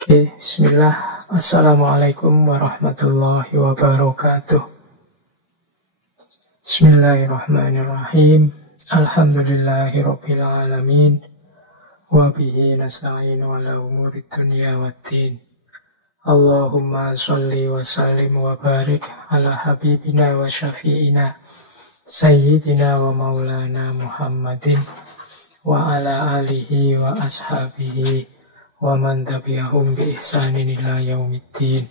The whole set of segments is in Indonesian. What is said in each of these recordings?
Oke, bismillah. Assalamualaikum warahmatullahi wabarakatuh. Bismillahirrahmanirrahim. Alhamdulillahirabbil alamin. Wa bihi nasta'inu ala umuri dunya waddin. Allahumma sholli wa sallim wa barik ala habibina wa syafi'ina sayyidina wa maulana Muhammadin wa ala alihi wa ashabihi wa man tabi'ahum bi ihsanin ila yaumiddin.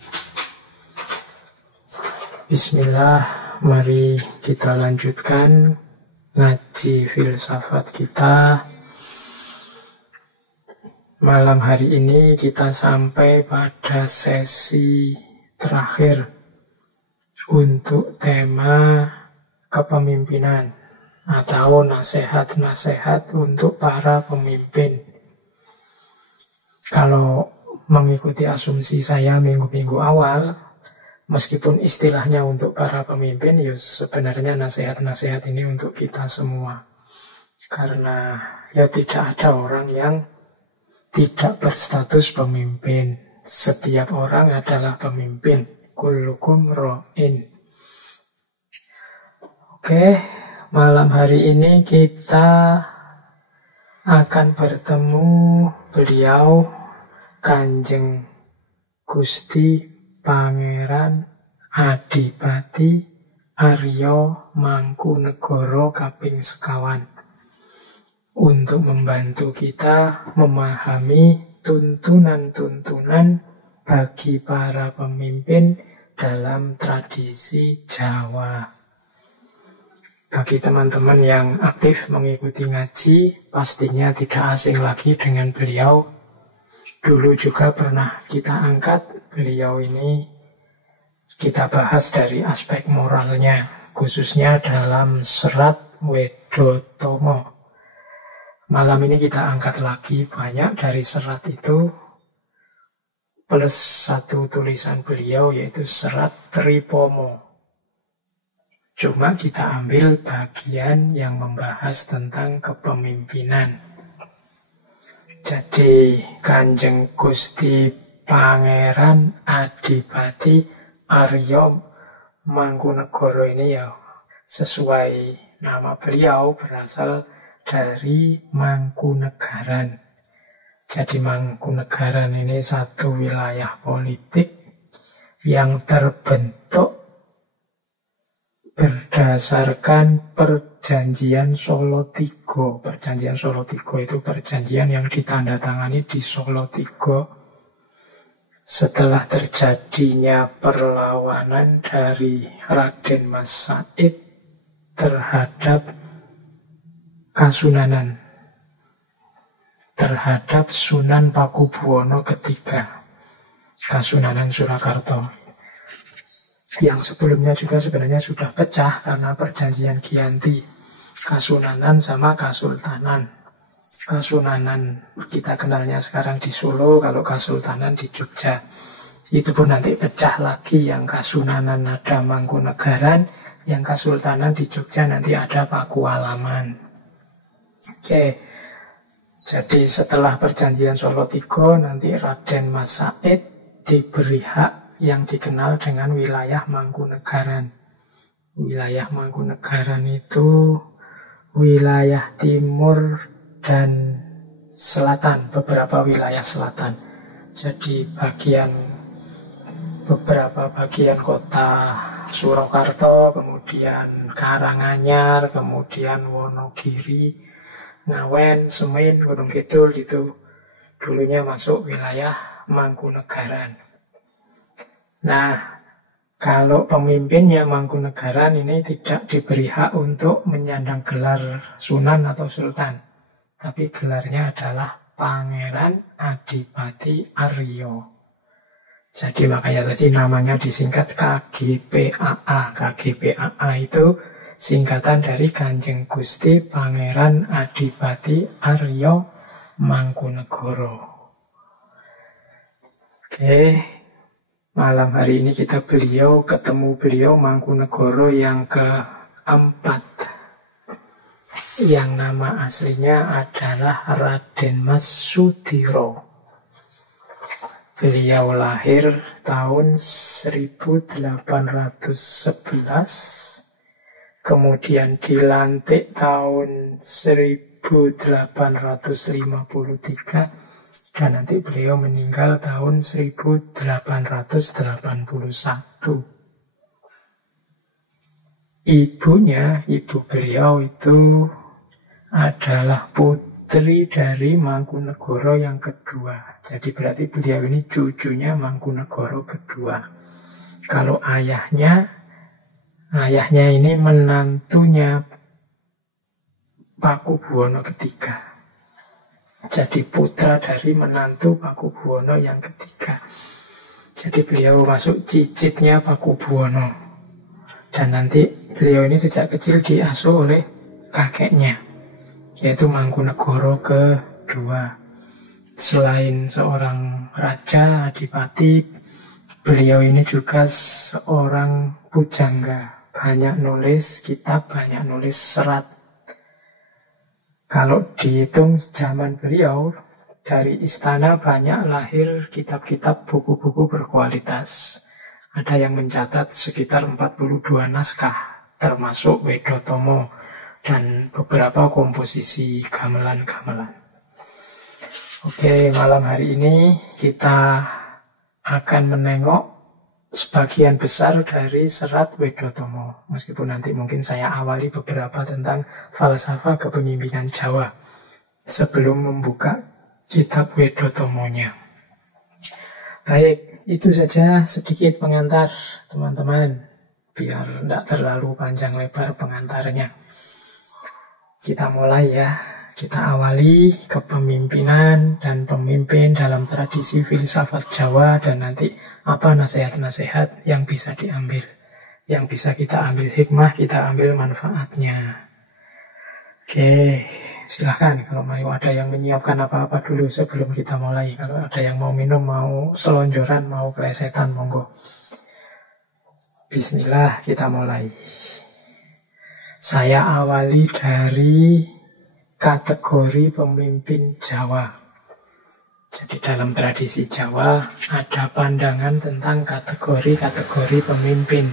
Bismillah, mari kita lanjutkan ngaji filsafat kita. Malam hari ini kita sampai pada sesi terakhir untuk tema kepemimpinan atau nasihat-nasihat untuk para pemimpin. Kalau mengikuti asumsi saya minggu-minggu awal, meskipun istilahnya untuk para pemimpin, ya sebenarnya nasihat-nasihat ini untuk kita semua. Karena ya tidak ada orang yang tidak berstatus pemimpin. Setiap orang adalah pemimpin. Kullukum ra'in. Oke, malam hari ini kita akan bertemu beliau Kanjeng Gusti Pangeran Adipati Arya Mangkunegara kaping sekawan, untuk membantu kita memahami tuntunan-tuntunan bagi para pemimpin dalam tradisi Jawa. Bagi teman-teman yang aktif mengikuti ngaji, pastinya tidak asing lagi dengan beliau. Dulu juga pernah kita angkat beliau ini, kita bahas dari aspek moralnya, khususnya dalam serat Wedotomo. Malam ini kita angkat lagi banyak dari serat itu, plus satu tulisan beliau yaitu serat Tripomo. Cuma kita ambil bagian yang membahas tentang kepemimpinan. Jadi Kanjeng Gusti Pangeran Adipati Arya Mangkunegara ini ya sesuai nama beliau berasal dari Mangkunegaran. Jadi Mangkunegaran ini satu wilayah politik yang terbentuk berdasarkan Perjanjian Solo Tigo. Perjanjian Solo Tigo itu perjanjian yang ditandatangani di Solo Tigo setelah terjadinya perlawanan dari Raden Mas Said terhadap Kasunanan, terhadap Sunan Pakubuwono III, Kasunanan Surakarta, yang sebelumnya juga sebenarnya sudah pecah karena perjanjian Giyanti. Kasunanan sama Kasultanan. Kasunanan kita kenalnya sekarang di Solo, kalau Kasultanan di Jogja. Itu pun nanti pecah lagi, yang Kasunanan ada Mangkunegaran, yang Kasultanan di Jogja nanti ada Pakualaman. Oke, jadi setelah perjanjian Solo Tigo, nanti Raden Mas Said diberi hak yang dikenal dengan wilayah Mangkunegaran. Wilayah Mangkunegaran itu wilayah timur dan selatan, beberapa wilayah selatan. Jadi beberapa bagian kota Surakarta, kemudian Karanganyar, kemudian Wonogiri, Ngawen, Semin, Gunung Kidul itu dulunya masuk wilayah Mangkunegaran. Nah, kalau pemimpinnya Mangkunegaran ini tidak diberi hak untuk menyandang gelar Sunan atau Sultan, tapi gelarnya adalah Pangeran Adipati Arya. Jadi makanya tadi namanya disingkat KGPAA. KGPAA itu singkatan dari Kanjeng Gusti Pangeran Adipati Arya Mangkunegara. Oke. Malam hari ini kita ketemu beliau Mangkunegara yang keempat, yang nama aslinya adalah Raden Mas Sudiro. Beliau lahir tahun 1811, kemudian dilantik tahun 1853, dan nanti beliau meninggal tahun 1881. Ibunya, ibu beliau itu adalah putri dari Mangkunegoro yang kedua. Jadi berarti beliau ini cucunya Mangkunegoro kedua. Kalau ayahnya ini menantunya Pakubuwono ketiga. Jadi putra dari menantu Pakubuwono yang ketiga. Jadi beliau masuk cicitnya Pakubuwono. Dan nanti beliau ini sejak kecil diasuh oleh kakeknya, yaitu Mangkunegoro kedua. Selain seorang raja, adipati, beliau ini juga seorang pujangga. Banyak nulis kitab, banyak nulis serat. Kalau dihitung zaman beliau, dari istana banyak lahir kitab-kitab, buku-buku berkualitas. Ada yang mencatat sekitar 42 naskah, termasuk Wedotomo dan beberapa komposisi gamelan-gamelan. Oke, malam hari ini kita akan menengok sebagian besar dari serat Wedotomo. Meskipun nanti mungkin saya awali beberapa tentang falsafah kepemimpinan Jawa sebelum membuka kitab Wedotomonya. Baik, itu saja sedikit pengantar teman-teman, biar tidak terlalu panjang lebar pengantarnya. Kita mulai ya, kita awali kepemimpinan dan pemimpin dalam tradisi filsafat Jawa, dan nanti apa nasihat-nasihat yang bisa diambil, yang bisa kita ambil hikmah, kita ambil manfaatnya. Oke, silahkan kalau mau ada yang menyiapkan apa-apa dulu sebelum kita mulai. Kalau ada yang mau minum, mau selonjoran, mau plesetan, monggo. Bismillah, kita mulai. Saya awali dari kategori pemimpin Jawa. Jadi dalam tradisi Jawa ada pandangan tentang kategori-kategori pemimpin.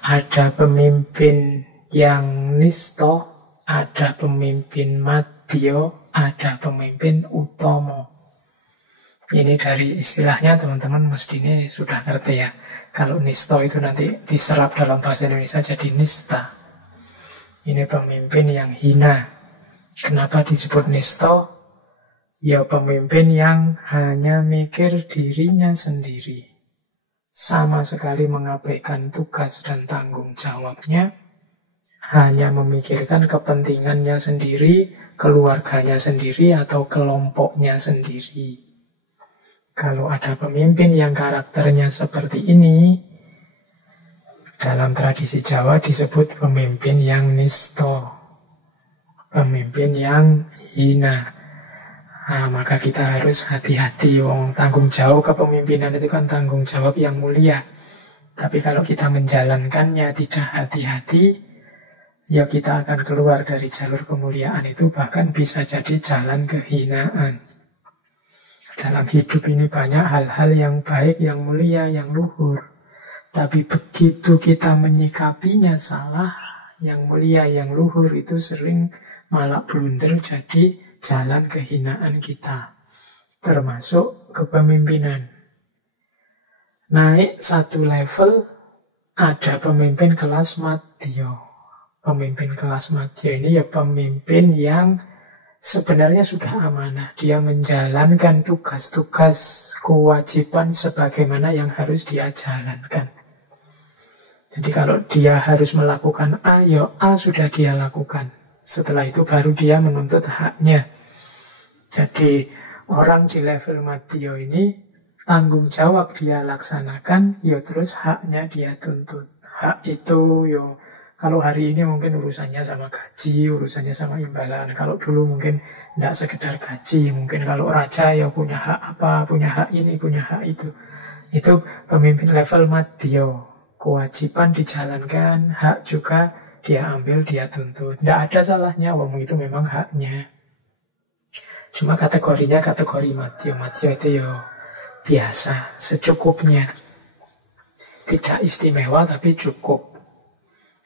Ada pemimpin yang nisto, ada pemimpin madya, ada pemimpin utomo. Ini dari istilahnya teman-teman mestinya sudah ngerti ya. Kalau nisto itu nanti diserap dalam bahasa Indonesia jadi nista. Ini pemimpin yang hina. Kenapa disebut nisto? Ya pemimpin yang hanya mikir dirinya sendiri, sama sekali mengabaikan tugas dan tanggung jawabnya, hanya memikirkan kepentingannya sendiri, keluarganya sendiri, atau kelompoknya sendiri. Kalau ada pemimpin yang karakternya seperti ini, dalam tradisi Jawa disebut pemimpin yang nisto, pemimpin yang hina. Nah, maka kita harus hati-hati. Tanggung jawab kepemimpinan itu kan tanggung jawab yang mulia. Tapi kalau kita menjalankannya tidak hati-hati, ya kita akan keluar dari jalur kemuliaan itu, bahkan bisa jadi jalan kehinaan. Dalam hidup ini banyak hal-hal yang baik, yang mulia, yang luhur. Tapi begitu kita menyikapinya salah, yang mulia, yang luhur itu sering malah blunder jadi jalan kehinaan kita. Termasuk kepemimpinan. Naik satu level, ada pemimpin kelas madya. Pemimpin kelas madya ini ya pemimpin yang sebenarnya sudah amanah. Dia menjalankan tugas-tugas kewajiban sebagaimana yang harus dia jalankan. Jadi kalau dia harus melakukan A, ya A sudah dia lakukan. Setelah itu baru dia menuntut haknya. Jadi orang di level madya ini tanggung jawab dia laksanakan, ya terus haknya dia tuntut. Hak itu yo kalau hari ini mungkin urusannya sama gaji, urusannya sama imbalan. Kalau dulu mungkin tidak sekedar gaji, mungkin kalau raja ya punya hak apa, punya hak ini, punya hak itu. Itu pemimpin level madya. Kewajiban dijalankan, hak juga dia ambil, dia tuntut. Tidak ada salahnya, wong itu memang haknya. Cuma kategorinya kategori madya. Madya itu ya biasa, secukupnya. Tidak istimewa tapi cukup.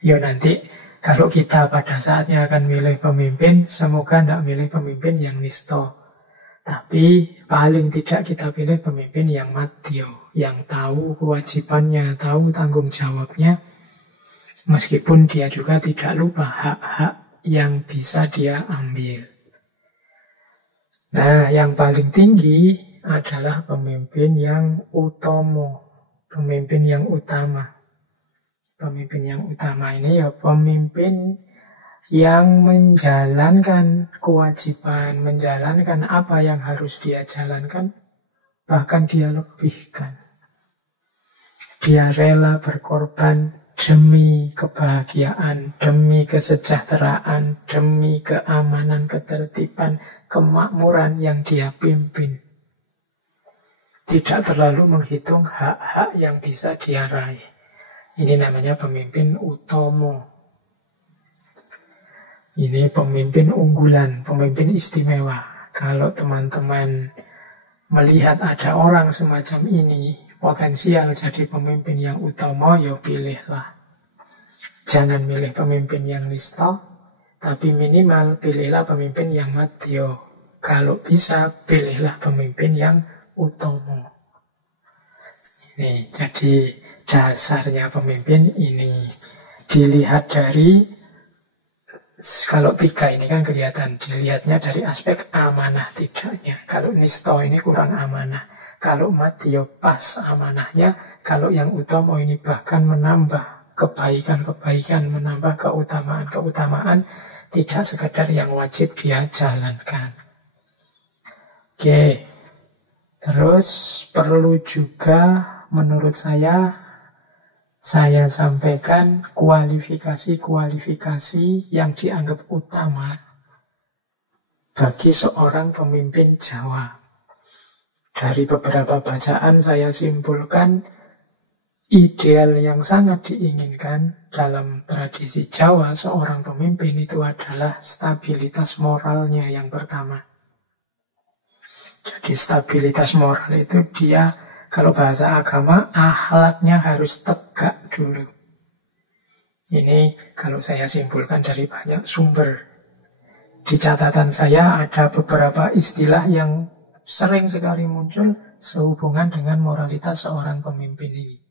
Ya nanti kalau kita pada saatnya akan milih pemimpin, semoga tidak milih pemimpin yang nisto. Tapi paling tidak kita pilih pemimpin yang madyo, yang tahu kewajibannya, tahu tanggung jawabnya, meskipun dia juga tidak lupa hak-hak yang bisa dia ambil. Nah, yang paling tinggi adalah pemimpin yang utomo, pemimpin yang utama. Pemimpin yang utama ini ya pemimpin yang menjalankan kewajiban, menjalankan apa yang harus dia jalankan, bahkan dia lebihkan. Dia rela berkorban demi kebahagiaan, demi kesejahteraan, demi keamanan, ketertiban, kemakmuran yang dia pimpin. Tidak terlalu menghitung hak-hak yang bisa dia raih. Ini namanya pemimpin utomo. Ini pemimpin unggulan, pemimpin istimewa. Kalau teman-teman melihat ada orang semacam ini, potensial jadi pemimpin yang utama, ya pilihlah. Jangan milih pemimpin yang nisto, tapi minimal pilihlah pemimpin yang madyo. Kalau bisa, pilihlah pemimpin yang utama. Ini jadi dasarnya pemimpin ini. Dilihat dari, kalau tiga ini kan kelihatan, dilihatnya dari aspek amanah tidaknya. Kalau nisto ini kurang amanah. Kalau madyo pas amanahnya. Kalau yang utama ini bahkan menambah kebaikan-kebaikan, menambah keutamaan-keutamaan, tidak sekedar yang wajib dia jalankan. Oke. Terus perlu juga menurut saya sampaikan kualifikasi-kualifikasi yang dianggap utama bagi seorang pemimpin Jawa. Dari beberapa bacaan saya simpulkan ideal yang sangat diinginkan dalam tradisi Jawa seorang pemimpin itu adalah stabilitas moralnya yang pertama. Jadi stabilitas moral itu dia, kalau bahasa agama, akhlaknya harus tegak dulu. Ini kalau saya simpulkan dari banyak sumber. Di catatan saya ada beberapa istilah yang sering sekali muncul sehubungan dengan moralitas seorang pemimpin ini.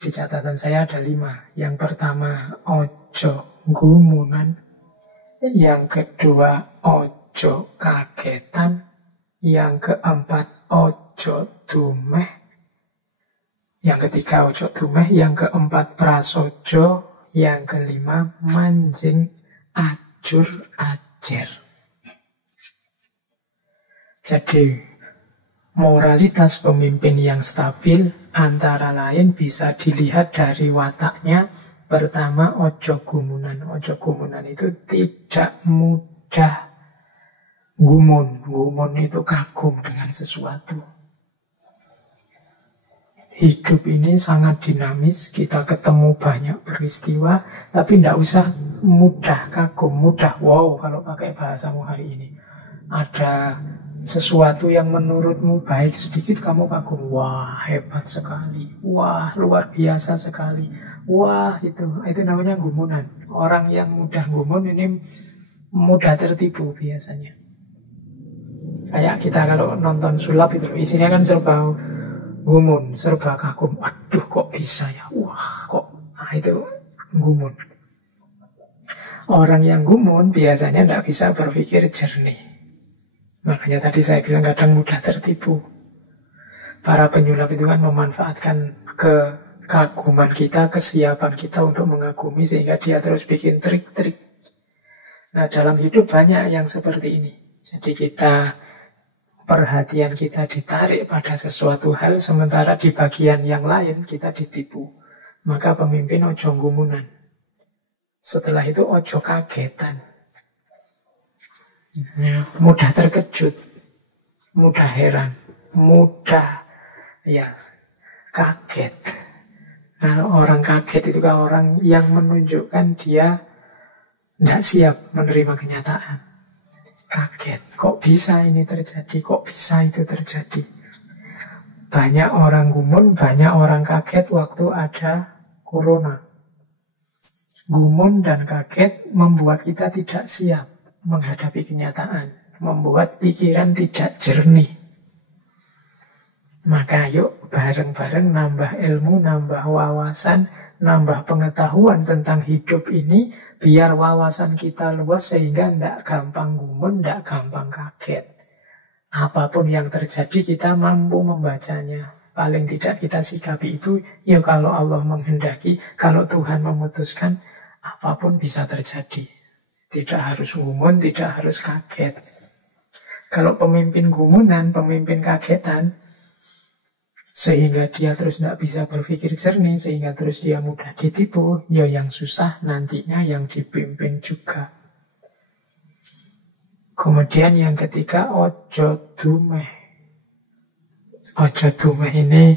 Di catatan saya ada 5. Yang pertama, ojo gumunan. Yang kedua, ojo kagetan. Yang keempat, ojo dumeh. Yang ketiga, ojo dumeh. Yang keempat, prasojo. Yang kelima, manjing ajur ajer. Jadi, moralitas pemimpin yang stabil antara lain bisa dilihat dari wataknya. Pertama, ojo gumunan. Ojo gumunan itu tidak mudah gumun. Gumun itu kagum dengan sesuatu. Hidup ini sangat dinamis, kita ketemu banyak peristiwa, tapi tidak usah mudah kagum, mudah wow kalau pakai bahasamu hari ini. Ada sesuatu yang menurutmu baik sedikit, kamu kagum, wah hebat sekali, wah luar biasa sekali, wah itu namanya gumunan. Orang yang mudah gumun ini mudah tertipu biasanya. Kayak kita kalau nonton sulap itu isinya kan serba gumun, serba kagum. Waduh kok bisa ya, wah kok, itu gumun. Orang yang gumun biasanya tidak bisa berpikir jernih. Makanya tadi saya bilang kadang mudah tertipu. Para penyulap itu kan memanfaatkan kekaguman kita, kesiapan kita untuk mengagumi, sehingga dia terus bikin trik-trik. Nah dalam hidup banyak yang seperti ini. Jadi perhatian kita ditarik pada sesuatu hal, sementara di bagian yang lain kita ditipu. Maka pemimpin ojo gumunan. Setelah itu ojo kagetan. Mudah terkejut, mudah heran, mudah kaget. Nah, orang kaget itu kan orang yang menunjukkan dia tidak siap menerima kenyataan. Kaget, kok bisa ini terjadi, kok bisa itu terjadi. Banyak orang gumun, banyak orang kaget waktu ada corona. Gumun dan kaget membuat kita tidak siap menghadapi kenyataan, membuat pikiran tidak jernih. Maka yuk bareng-bareng nambah ilmu, nambah wawasan, nambah pengetahuan tentang hidup ini, biar wawasan kita luas sehingga tidak gampang gumun, tidak gampang kaget. Apapun yang terjadi kita mampu membacanya. Paling tidak kita sikapi itu, ya kalau Allah menghendaki, kalau Tuhan memutuskan, apapun bisa terjadi. Tidak harus gumun, tidak harus kaget. Kalau pemimpin gumunan, pemimpin kagetan, sehingga dia terus tidak bisa berpikir jernih, sehingga terus dia mudah ditipu, ya yang susah nantinya yang dipimpin juga. Kemudian yang ketiga, ojo dumeh. Ojo dumeh ini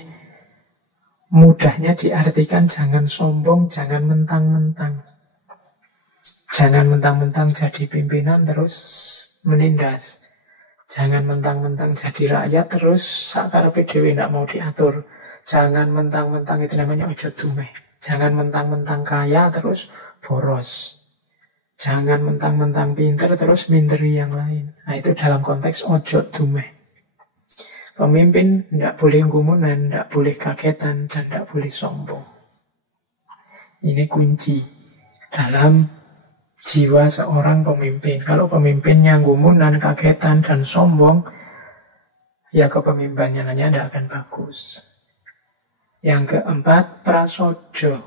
mudahnya diartikan jangan sombong, jangan mentang-mentang. Jangan mentang-mentang jadi pimpinan terus menindas. Jangan mentang-mentang jadi rakyat terus sakarepe dhewe ndak mau diatur. Jangan mentang-mentang, itu namanya ojo dumeh. Jangan mentang-mentang kaya terus boros. Jangan mentang-mentang pinter terus minderi yang lain. Nah itu dalam konteks ojo dumeh. Pemimpin ndak boleh gumunan, ndak boleh kagetan, dan ndak boleh sombong. Ini kunci dalam jiwa seorang pemimpin. Kalau pemimpinnya gumunan, kagetan, dan sombong, ya kepemimpinannya tidak akan bagus. Yang keempat, prasojo.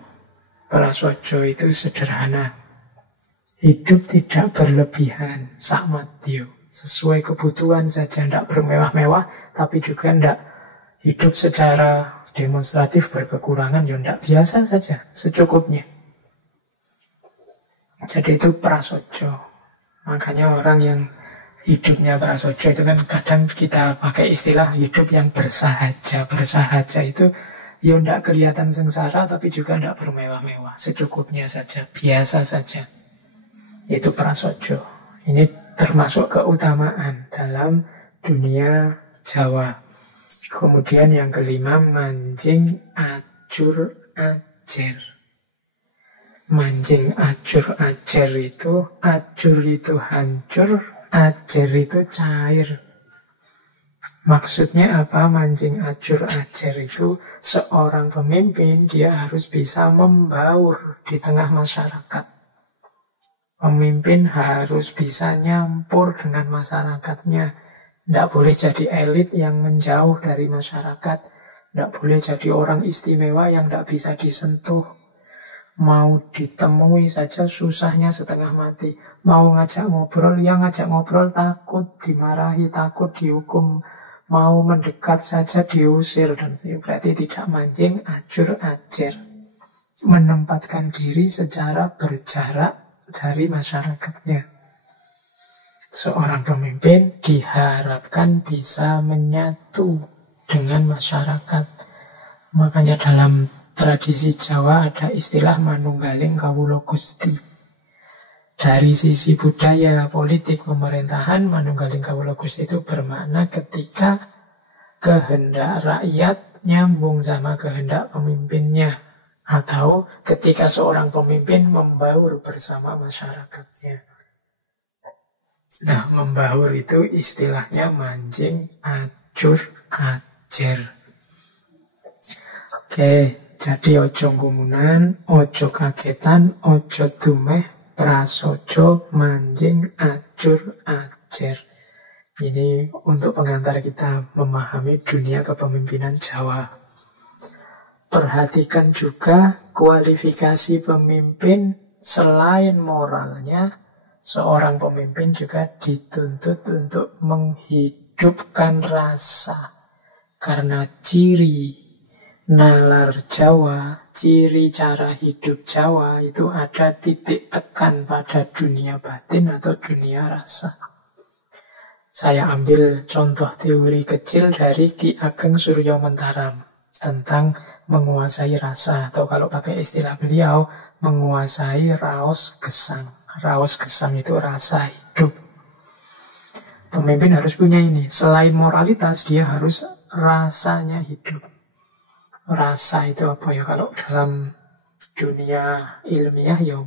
Prasojo itu sederhana. Hidup tidak berlebihan, sakmatio. Sesuai kebutuhan saja, tidak bermewah-mewah, tapi juga tidak hidup secara demonstratif berkekurangan, ya tidak, biasa saja, secukupnya. Jadi itu prasojo. Makanya orang yang hidupnya prasojo itu kan kadang kita pakai istilah hidup yang bersahaja. Bersahaja itu ya tidak kelihatan sengsara tapi juga tidak bermewah-mewah. Secukupnya saja, biasa saja. Itu prasojo. Ini termasuk keutamaan dalam dunia Jawa. Kemudian yang kelima, manjing ajur ajer. Mancing ajur ajer itu, ajur itu hancur, ajer itu cair. Maksudnya apa mancing ajur ajer itu? Seorang pemimpin dia harus bisa membaur di tengah masyarakat. Pemimpin harus bisa nyampur dengan masyarakatnya. Tidak boleh jadi elit yang menjauh dari masyarakat. Tidak boleh jadi orang istimewa yang tidak bisa disentuh. Mau ditemui saja susahnya setengah mati. Mau ngajak ngobrol, yang ngajak ngobrol takut dimarahi, takut dihukum. Mau mendekat saja diusir. Dan berarti tidak mancing ajur ajer. Menempatkan diri secara berjarak dari masyarakatnya. Seorang pemimpin diharapkan bisa menyatu dengan masyarakat. Makanya dalam tradisi Jawa ada istilah manunggaling kawula Gusti. Dari sisi budaya, politik, pemerintahan, manunggaling kawula Gusti itu bermakna ketika kehendak rakyat nyambung sama kehendak pemimpinnya, atau ketika seorang pemimpin membaur bersama masyarakatnya. Nah, membaur itu istilahnya mancing ajur ajer. Oke. Jadi ojo gumunan, ojo kagetan, ojo dumeh, prasojo, manjing, ajur, ajer. Ini untuk pengantar kita memahami dunia kepemimpinan Jawa. Perhatikan juga kualifikasi pemimpin selain moralnya. Seorang pemimpin juga dituntut untuk menghidupkan rasa. Karena ciri nalar Jawa, ciri cara hidup Jawa itu ada titik tekan pada dunia batin atau dunia rasa. Saya ambil contoh teori kecil dari Ki Ageng Suryo Mentaram tentang menguasai rasa, atau kalau pakai istilah beliau, menguasai raos gesang. Raos gesang itu rasa hidup. Pemimpin harus punya ini. Selain moralitas, dia harus rasanya hidup. Rasa itu apa ya? Kalau dalam dunia ilmiah ya,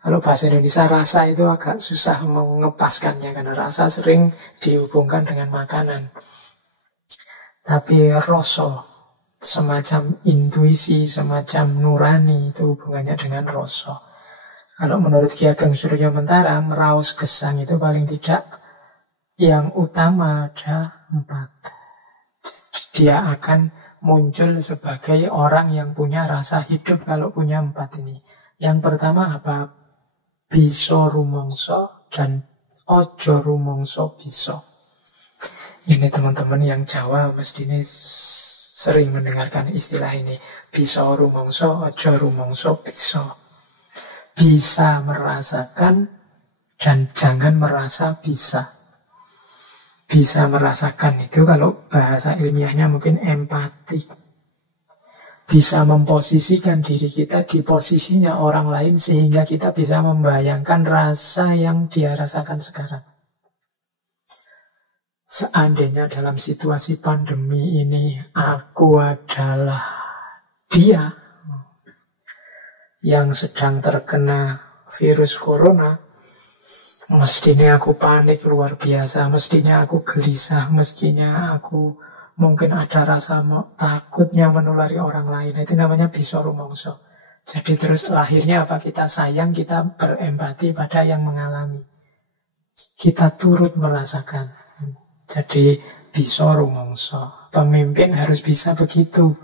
kalau bahasa Indonesia rasa itu agak susah mengepaskannya, karena rasa sering dihubungkan dengan makanan. Tapi rasa, semacam intuisi, semacam nurani, itu hubungannya dengan rasa. Kalau menurut Ki Ageng Surya Mentara, meraos gesang itu paling tidak yang utama ada 4. Dia akan muncul sebagai orang yang punya rasa hidup kalau punya 4 ini. Yang pertama apa? Bisa rumangsa dan ojo rumangsa bisa. Ini teman-teman yang Jawa mesti ini sering mendengarkan istilah ini. Bisa rumangsa, ojo rumangsa bisa. Bisa merasakan dan jangan merasa bisa. Bisa merasakan itu kalau bahasa ilmiahnya mungkin empati. Bisa memposisikan diri kita di posisinya orang lain sehingga kita bisa membayangkan rasa yang dia rasakan sekarang. Seandainya dalam situasi pandemi ini aku adalah dia yang sedang terkena virus corona, mestinya aku panik luar biasa, mestinya aku gelisah, mestinya aku mungkin ada rasa takutnya menulari orang lain. Itu namanya bisa rumangsa. Jadi terus lahirnya apa? Kita sayang, kita berempati pada yang mengalami. Kita turut merasakan. Jadi bisa rumangsa. Pemimpin harus bisa begitu.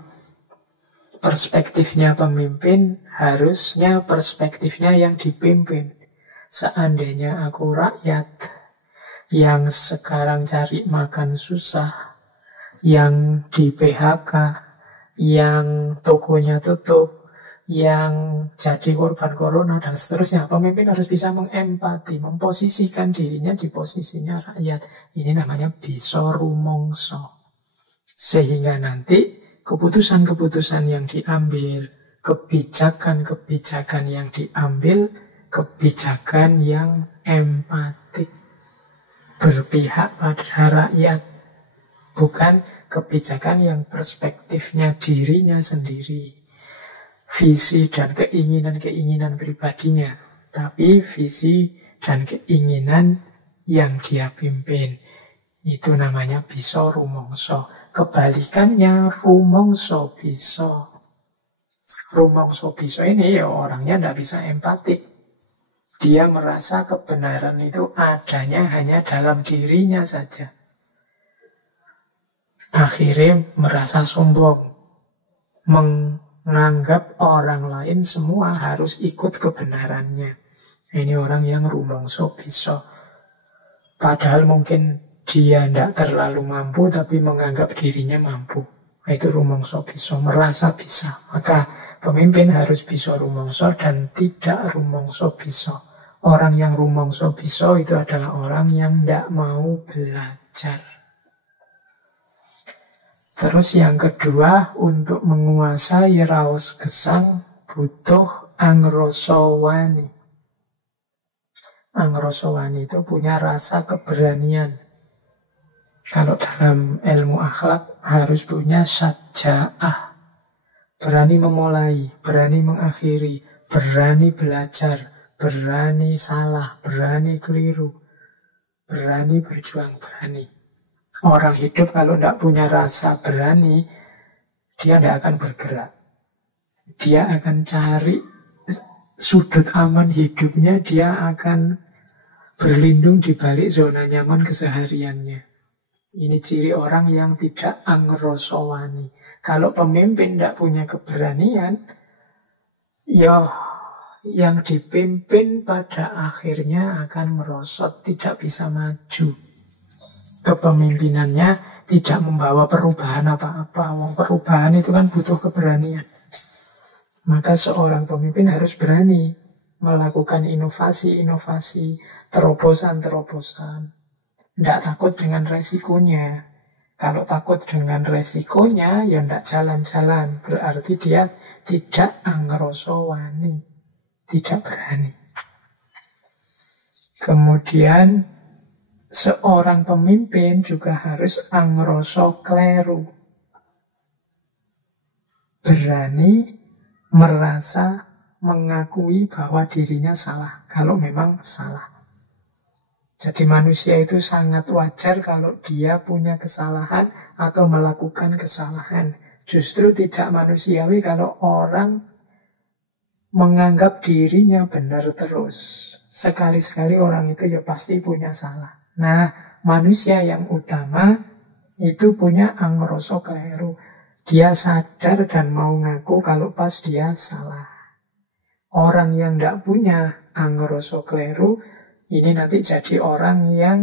Perspektifnya pemimpin harusnya perspektifnya yang dipimpin. Seandainya aku rakyat yang sekarang cari makan susah, yang di PHK, yang tokonya tutup, yang jadi korban corona dan seterusnya, pemimpin harus bisa mengempati, memposisikan dirinya di posisinya rakyat. Ini namanya bisa rumangsa. Sehingga nanti keputusan-keputusan yang diambil, kebijakan-kebijakan yang diambil, kebijakan yang empatik, berpihak pada rakyat, bukan kebijakan yang perspektifnya dirinya sendiri, visi dan keinginan-keinginan pribadinya, tapi visi dan keinginan yang dia pimpin. Itu namanya bisa rumangsa. Kebalikannya rumangsa bisa. Rumangsa bisa ini ya orangnya tidak bisa empatik. Dia merasa kebenaran itu adanya hanya dalam dirinya saja. Akhirnya merasa sombong. Menganggap orang lain semua harus ikut kebenarannya. Ini orang yang rumangsa bisa. Padahal mungkin dia tidak terlalu mampu, tapi menganggap dirinya mampu. Itu rumangsa bisa, merasa bisa. Maka pemimpin harus bisa rumangsa dan tidak rumangsa bisa. Orang yang rumangsa bisa itu adalah orang yang tidak mau belajar. Terus yang kedua, untuk menguasai raos gesang butuh angrosowani. Angrosowani itu punya rasa keberanian. Kalau dalam ilmu akhlak harus punya syaja'ah. Berani memulai, berani mengakhiri, berani belajar, berani salah, berani keliru, berani berjuang, berani. Orang hidup kalau tidak punya rasa berani, dia tidak akan bergerak. Dia akan cari sudut aman hidupnya, dia akan berlindung di balik zona nyaman kesehariannya. Ini ciri orang yang tidak angrosowani. Kalau pemimpin tidak punya keberanian, ya yang dipimpin pada akhirnya akan merosot, tidak bisa maju. Kepemimpinannya tidak membawa perubahan apa-apa. Perubahan itu kan butuh keberanian. Maka seorang pemimpin harus berani melakukan inovasi-inovasi, terobosan-terobosan. Tidak takut dengan resikonya. Kalau takut dengan resikonya, ya tidak jalan-jalan. Berarti dia tidak angrosowani, tidak berani. Kemudian seorang pemimpin juga harus angroso kleru. Berani merasa mengakui bahwa dirinya salah, kalau memang salah. Jadi manusia itu sangat wajar kalau dia punya kesalahan atau melakukan kesalahan. Justru tidak manusiawi kalau orang menganggap dirinya benar terus. Sekali-sekali orang itu ya pasti punya salah. Nah, manusia yang utama itu punya angroso kleru. Dia sadar dan mau ngaku kalau pas dia salah. Orang yang tidak punya angroso kleru, ini nanti jadi orang yang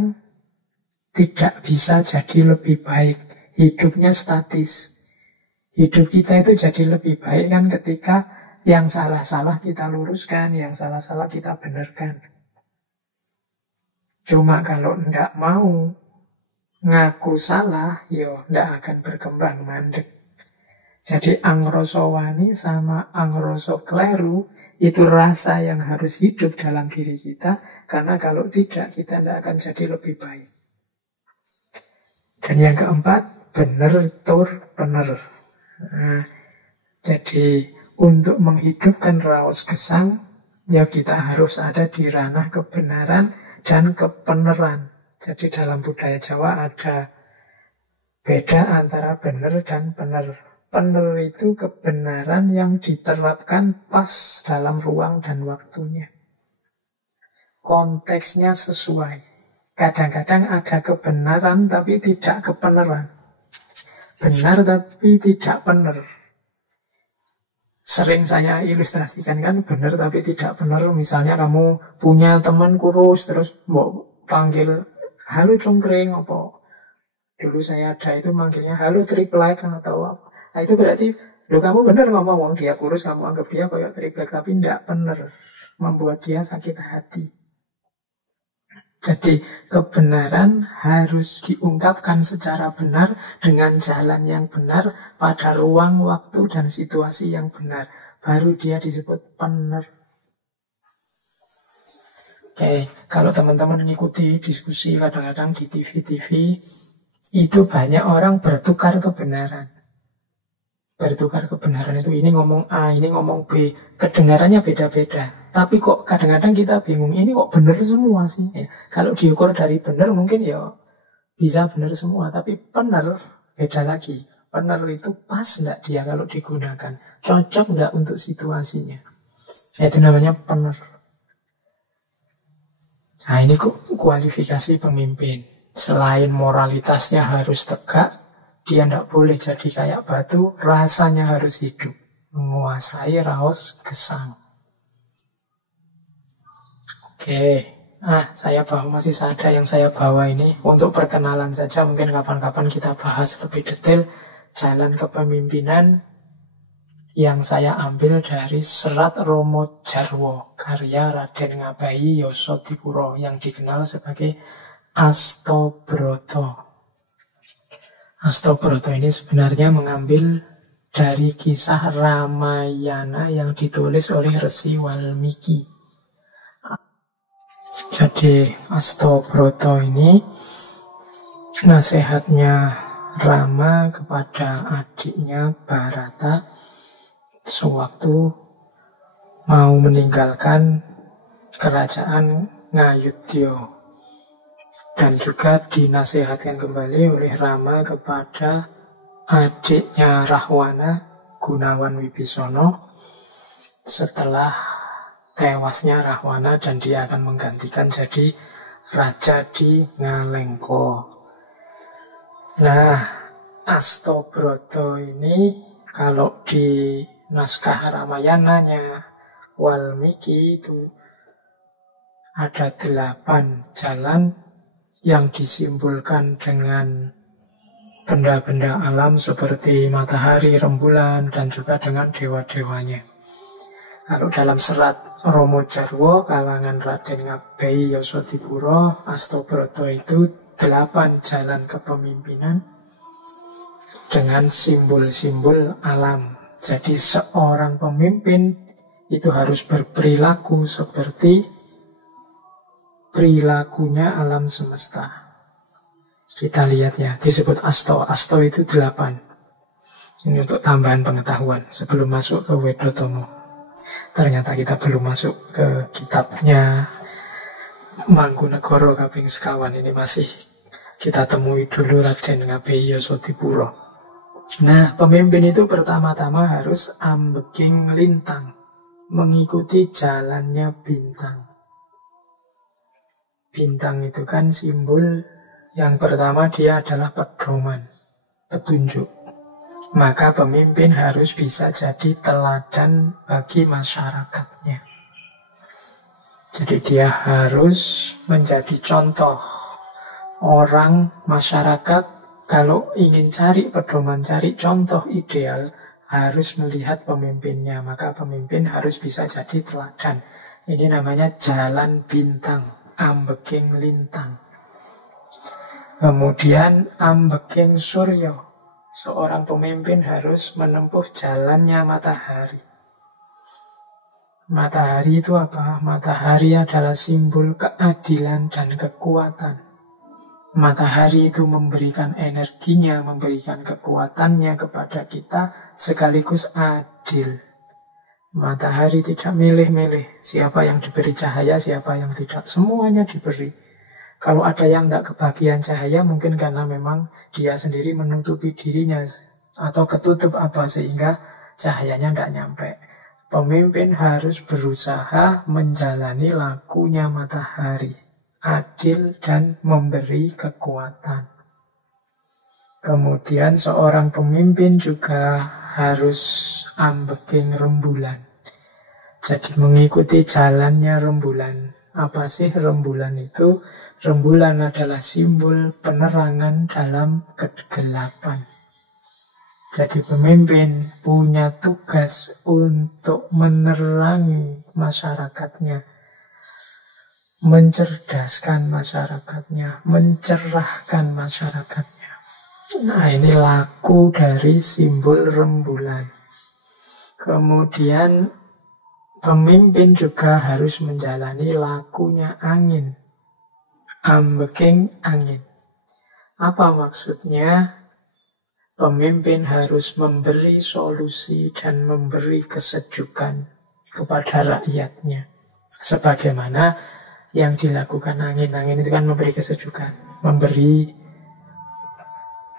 tidak bisa jadi lebih baik. Hidupnya statis. Hidup kita itu jadi lebih baik kan ketika yang salah-salah kita luruskan, yang salah-salah kita benarkan. Cuma kalau tidak mau ngaku salah, ya tidak akan berkembang, mandek. Jadi angroso wani sama angroso kleru itu rasa yang harus hidup dalam diri kita, karena kalau tidak kita tidak akan jadi lebih baik. Dan yang keempat, bener tur bener. Nah, jadi untuk menghidupkan raos gesang, ya kita harus ada di ranah kebenaran dan kebenaran. Jadi dalam budaya Jawa ada beda antara benar dan benar. Benar itu kebenaran yang diterapkan pas dalam ruang dan waktunya. Konteksnya sesuai. Kadang-kadang ada kebenaran tapi tidak kebenaran. Benar tapi tidak benar. Sering saya ilustrasikan kan, benar tapi tidak benar. Misalnya kamu punya teman kurus, terus mau panggil halo cungkring, apa dulu saya ada itu manggilnya halo triplek atau apa. Nah itu berarti, loh kamu benar ngomong, dia kurus, kamu anggap dia kayak triplek, tapi tidak benar. Membuat dia sakit hati. Jadi kebenaran harus diungkapkan secara benar dengan jalan yang benar pada ruang, waktu, dan situasi yang benar. Baru dia disebut benar. Oke, kalau teman-teman mengikuti diskusi kadang-kadang di TV-TV, itu banyak orang bertukar kebenaran. Bertukar kebenaran itu ini ngomong A, ini ngomong B. Kedengarannya beda-beda. Tapi kok kadang-kadang kita bingung, ini kok benar semua sih? Ya, kalau diukur dari benar mungkin ya bisa benar semua. Tapi benar beda lagi. Benar itu pas enggak dia kalau digunakan? Cocok enggak untuk situasinya? Itu namanya benar. Nah ini kok kualifikasi pemimpin. Selain moralitasnya harus tegak, dia tidak boleh jadi kayak batu, rasanya harus hidup. Menguasai raos gesang. Oke, saya bawa masih ada yang saya bawa ini. Untuk perkenalan saja, mungkin kapan-kapan kita bahas lebih detail jalan kepemimpinan yang saya ambil dari Serat Romo Jarwo, karya Raden Ngabayi Yosodipuro, yang dikenal sebagai Astobroto. Astobroto ini sebenarnya mengambil dari kisah Ramayana yang ditulis oleh Resi Walmiki. Jadi Astobroto ini nasihatnya Rama kepada adiknya Bharata sewaktu mau meninggalkan kerajaan Ngayudya. Dan juga dinasihatkan kembali oleh Rama kepada adiknya Rahwana, Gunawan Wibisono, setelah tewasnya Rahwana, dan dia akan menggantikan jadi raja di Ngalengko. Nah, Astobroto ini kalau di naskah Ramayananya Walmiki itu ada 8 jalan yang disimbolkan dengan benda-benda alam seperti matahari, rembulan, dan juga dengan dewa-dewanya. Kalau dalam Serat Romo Jarwo, kalangan Raden Ngabayi Yosodipuro, Astobroto itu 8 jalan kepemimpinan dengan simbol-simbol alam. Jadi seorang pemimpin itu harus berperilaku seperti perilakunya alam semesta. Kita lihat ya, disebut asto. Asto itu 8. Ini untuk tambahan pengetahuan sebelum masuk ke Wedotomo. Ternyata kita belum masuk ke kitabnya Mangkunegoro Kaping Sekawan. Ini masih kita temui dulu Raden Ngabei Yosodipuro. Nah, pemimpin itu pertama-tama harus ambeking lintang, mengikuti jalannya bintang. Bintang itu kan simbol yang pertama, dia adalah pedoman, petunjuk. Maka pemimpin harus bisa jadi teladan bagi masyarakatnya. Jadi dia harus menjadi contoh. Orang, masyarakat, kalau ingin cari pedoman, cari contoh ideal, harus melihat pemimpinnya. Maka pemimpin harus bisa jadi teladan. Ini namanya jalan bintang, ambeking lintang. Kemudian ambeking suryo. Seorang pemimpin harus menempuh jalannya matahari. Matahari itu apa? Matahari adalah simbol keadilan dan kekuatan. Matahari itu memberikan energinya, memberikan kekuatannya kepada kita, sekaligus adil. Matahari tidak milih-milih siapa yang diberi cahaya, siapa yang tidak. Semuanya diberi. Kalau ada yang tidak kebagian cahaya, mungkin karena memang dia sendiri menutupi dirinya atau ketutup apa sehingga cahayanya tidak nyampe. Pemimpin harus berusaha menjalani lakunya matahari, adil dan memberi kekuatan. Kemudian seorang pemimpin juga harus ambeking rembulan. Jadi mengikuti jalannya rembulan. Apa sih rembulan itu? Rembulan adalah simbol penerangan dalam kegelapan. Jadi pemimpin punya tugas untuk menerangi masyarakatnya, mencerdaskan masyarakatnya, mencerahkan masyarakatnya. Nah, ini laku dari simbol rembulan. Kemudian pemimpin juga harus menjalani lakunya angin. Ambeking angin. Apa maksudnya? Pemimpin harus memberi solusi dan memberi kesejukan kepada rakyatnya. Sebagaimana yang dilakukan angin. Angin itu kan memberi kesejukan, memberi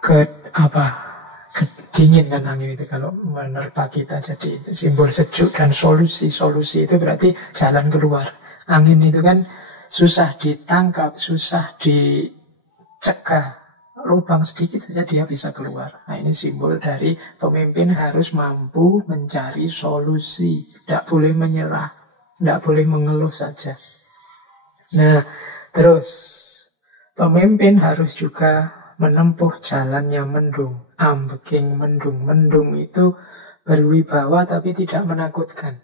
kedingin kan angin itu kalau menerpa kita. Jadi simbol sejuk dan solusi. Solusi itu berarti jalan keluar. Angin itu kan susah ditangkap, susah dicegah. Lubang sedikit saja dia bisa keluar. Nah, ini simbol dari pemimpin harus mampu mencari solusi. Tidak boleh menyerah, tidak boleh mengeluh saja. Nah, terus pemimpin harus juga menempuh jalannya mendung. Ambeking mendung. Mendung itu berwibawa tapi tidak menakutkan.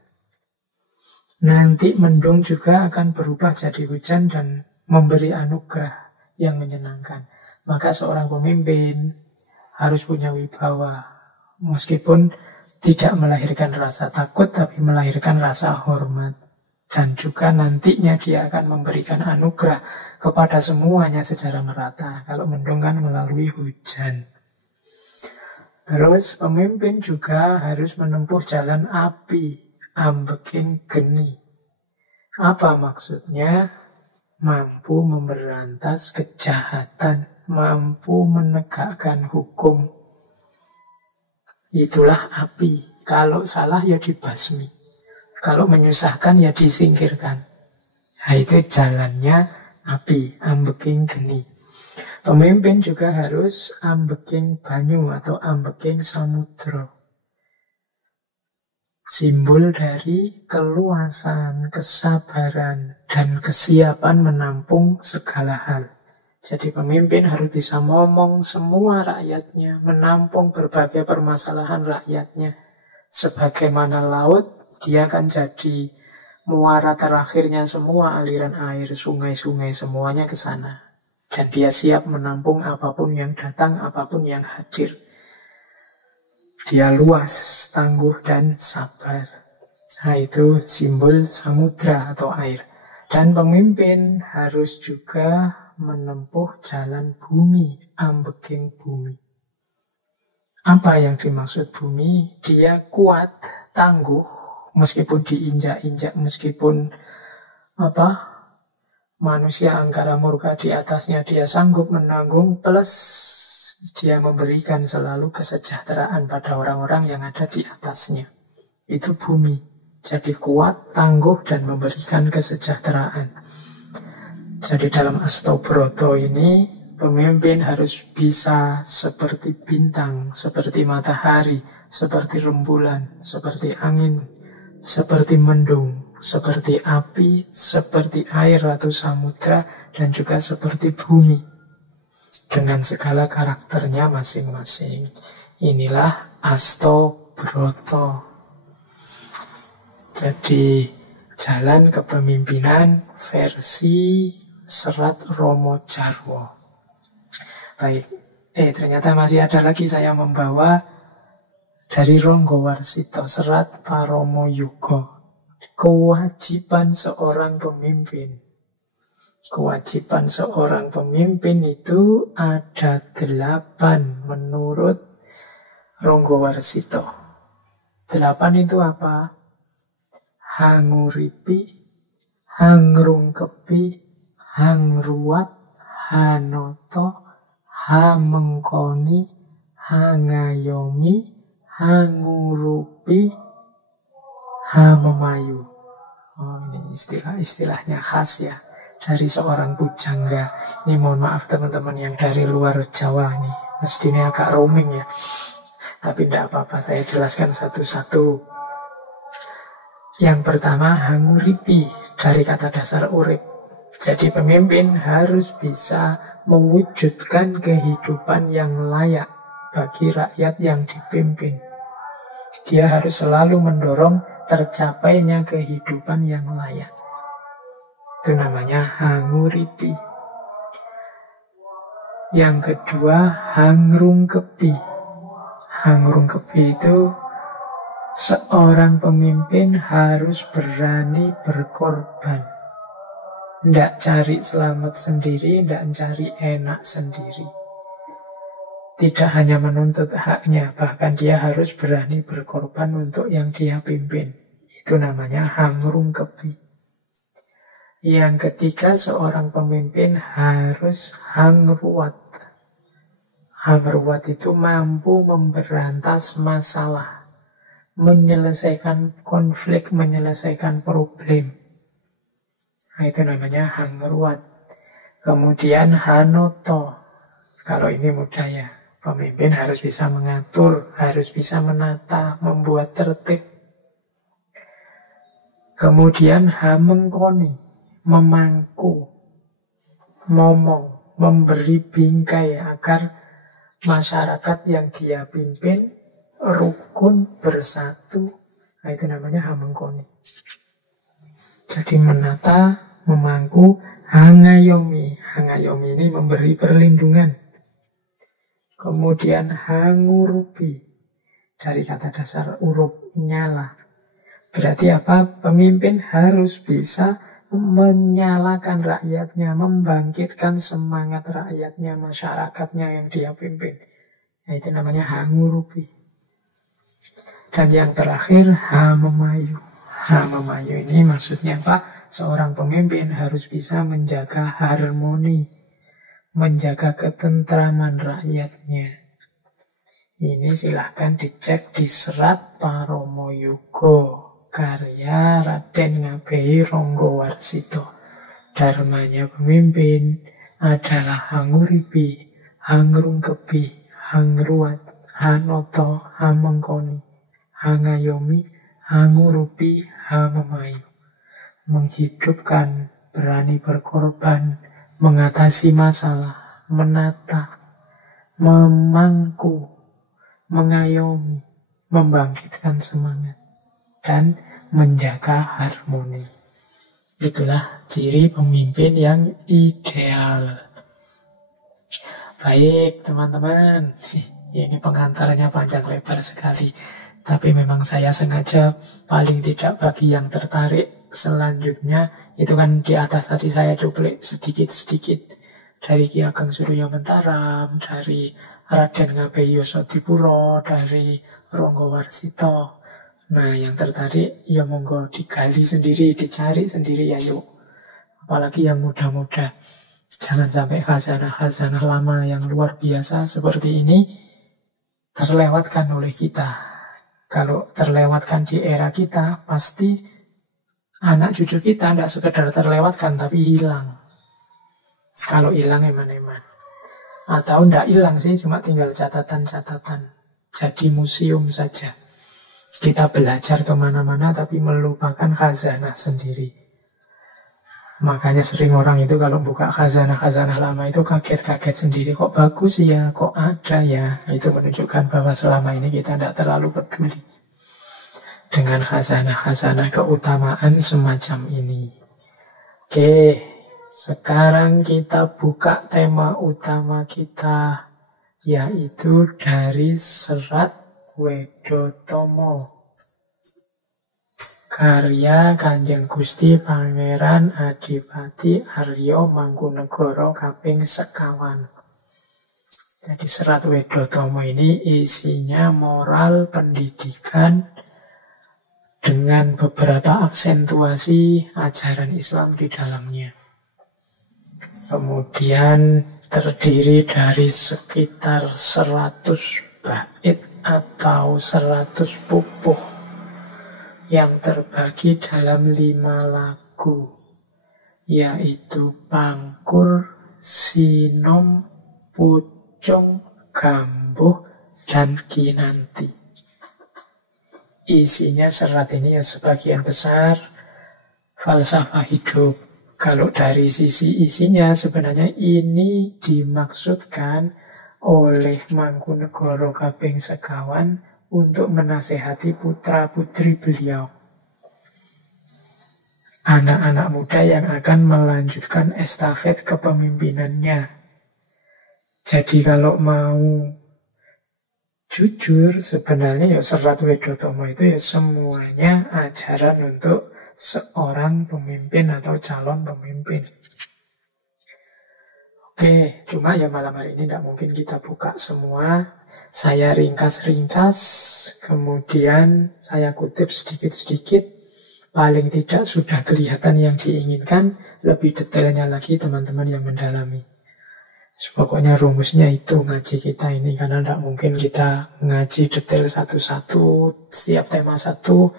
Nanti mendung juga akan berubah jadi hujan dan memberi anugerah yang menyenangkan. Maka seorang pemimpin harus punya wibawa. Meskipun tidak melahirkan rasa takut, tapi melahirkan rasa hormat. Dan juga nantinya dia akan memberikan anugerah kepada semuanya secara merata. Kalau mendung kan melalui hujan. Terus pemimpin juga harus menempuh jalan api, ambeking geni. Apa maksudnya? Mampu memberantas kejahatan, mampu menegakkan hukum. Itulah api. Kalau salah ya dibasmi. Kalau menyusahkan ya disingkirkan. Nah, itu jalannya api, ambeking geni. Pemimpin juga harus ambeking banyu atau ambeking samudra. Simbol dari keluasan, kesabaran, dan kesiapan menampung segala hal. Jadi pemimpin harus bisa ngomong semua rakyatnya, menampung berbagai permasalahan rakyatnya. Sebagaimana laut, dia akan jadi muara terakhirnya semua aliran air, sungai-sungai, semuanya ke sana. Dan dia siap menampung apapun yang datang, apapun yang hadir. Dia luas, tangguh, dan sabar. Nah, itu simbol samudra atau air. Dan pemimpin harus juga menempuh jalan bumi, ambeking bumi. Apa yang dimaksud bumi? Dia kuat, tangguh, meskipun diinjak-injak, meskipun manusia angkara murka di atasnya, dia sanggup menanggung, plus dia memberikan selalu kesejahteraan pada orang-orang yang ada di atasnya. Itu bumi. Jadi kuat, tangguh, dan memberikan kesejahteraan. Jadi dalam Astobroto ini, pemimpin harus bisa seperti bintang, seperti matahari, seperti rembulan, seperti angin, seperti mendung, seperti api, seperti air atau samudra, dan juga seperti bumi. Dengan segala karakternya masing-masing. Inilah Astobroto. Jadi jalan kepemimpinan versi Serat Romo Jarwo. Baik, ternyata masih ada lagi saya membawa dari Ronggo Warsito, Serat Paromo Yugo. Kewajiban seorang pemimpin. Kewajiban seorang pemimpin itu ada 8 menurut Ronggo Warsito. 8 itu apa? Hanguripi, hangrungkepi, hangruat, hanoto, hamengkoni, hangayomi, hangurupi, hamemayu. Oh, ini istilah-istilahnya khas ya dari seorang pujangga. Ini mohon maaf teman-teman yang dari luar Jawa nih, mestinya agak roaming ya. Tapi tidak apa-apa, saya jelaskan satu-satu. Yang pertama, hanguripi, dari kata dasar urip. Jadi pemimpin harus bisa mewujudkan kehidupan yang layak bagi rakyat yang dipimpin. Dia harus selalu mendorong tercapainya kehidupan yang layak. Itu namanya hanguripi. Yang kedua, hangrungkepi. Hangrungkepi itu seorang pemimpin harus berani berkorban. Tidak cari selamat sendiri, tidak cari enak sendiri. Tidak hanya menuntut haknya, bahkan dia harus berani berkorban untuk yang dia pimpin. Itu namanya hangrungkepi. Yang ketiga, seorang pemimpin harus hangruat. Hangruat itu mampu memberantas masalah, menyelesaikan konflik, menyelesaikan problem. Nah, itu namanya hangruat. Kemudian hanoto. Kalau ini mudah ya. Pemimpin harus bisa mengatur, harus bisa menata, membuat tertib. Kemudian hamengkoni, memangku, ngomong, memberi bingkai agar masyarakat yang dia pimpin rukun, bersatu. Nah, itu namanya hamengkoni. Jadi menata, memangku, hangayomi. Hangayomi ini memberi perlindungan. Kemudian hangurupi, dari kata dasar urup, nyala. Berarti apa? Pemimpin harus bisa menyalakan rakyatnya, membangkitkan semangat rakyatnya, masyarakatnya yang dia pimpin. Nah, itu namanya hangurupi. Dan yang terakhir, hamemayu. Hamemayu ini maksudnya apa? Seorang pemimpin harus bisa menjaga harmoni, menjaga ketentraman rakyatnya. Ini silahkan dicek di Serat Paromo Yugo, karya Raden Ngabei Ronggo Warsito. Dharmanya pemimpin adalah hanguripi, hangrungkepi, hangruat, hanoto, hamengkoni, hangayomi, hangurupi, hamemayu. Menghidupkan, berani berkorban, mengatasi masalah, menata, memangku, mengayomi, membangkitkan semangat, dan menjaga harmoni. Itulah ciri pemimpin yang ideal. Baik teman-teman, ini pengantarnya panjang lebar sekali. Tapi memang saya sengaja paling tidak bagi yang tertarik selanjutnya Itu kan di atas tadi saya cuplik sedikit-sedikit. Dari Ki Ageng Surya Mentaram, dari Raden Ngabei Yosodipuro, dari Ronggo Warsito. Nah, yang tertarik ya monggo digali sendiri, dicari sendiri ya yuk. Apalagi yang muda-muda. Jangan sampai khazanah-khazanah lama yang luar biasa seperti ini terlewatkan oleh kita. Kalau terlewatkan di era kita, pasti anak cucu kita tidak sekedar terlewatkan, tapi hilang. Kalau hilang eman-eman. Atau tidak hilang sih, cuma tinggal catatan-catatan. Jadi museum saja. Kita belajar kemana-mana, tapi melupakan khazanah sendiri. Makanya sering orang itu kalau buka khazanah-khazanah lama itu kaget-kaget sendiri. Kok bagus ya, kok ada ya. Itu menunjukkan bahwa selama ini kita tidak terlalu peduli dengan khazanah-khazanah keutamaan semacam ini. Oke, sekarang kita buka tema utama kita, yaitu dari Serat Wedotomo, karya Kanjeng Gusti Pangeran Adipati Aryo Mangkunegoro kaping sekawan. Jadi Serat Wedotomo ini isinya moral pendidikan dengan beberapa aksentuasi ajaran Islam di dalamnya. Kemudian terdiri dari sekitar 100 bait atau 100 pupuh yang terbagi dalam 5 lagu, yaitu Pangkur, Sinom, Pucung, Gambuh, dan Kinanti. Isinya serat ini ya sebagian besar falsafah hidup. Kalau dari sisi isinya sebenarnya ini dimaksudkan oleh Mangkunegoro kaping sekawan untuk menasehati putra-putri beliau. Anak-anak muda yang akan melanjutkan estafet kepemimpinannya. Jadi kalau mau jujur sebenarnya ya Serat Wedotomo itu ya semuanya ajaran untuk seorang pemimpin atau calon pemimpin. Oke, cuma ya malam hari ini tidak mungkin kita buka semua. Saya ringkas-ringkas, kemudian saya kutip sedikit-sedikit. Paling tidak sudah kelihatan yang diinginkan. Lebih detailnya lagi teman-teman yang mendalami. Pokoknya rumusnya itu ngaji kita ini, karena tidak mungkin kita ngaji detail satu-satu, setiap tema satu.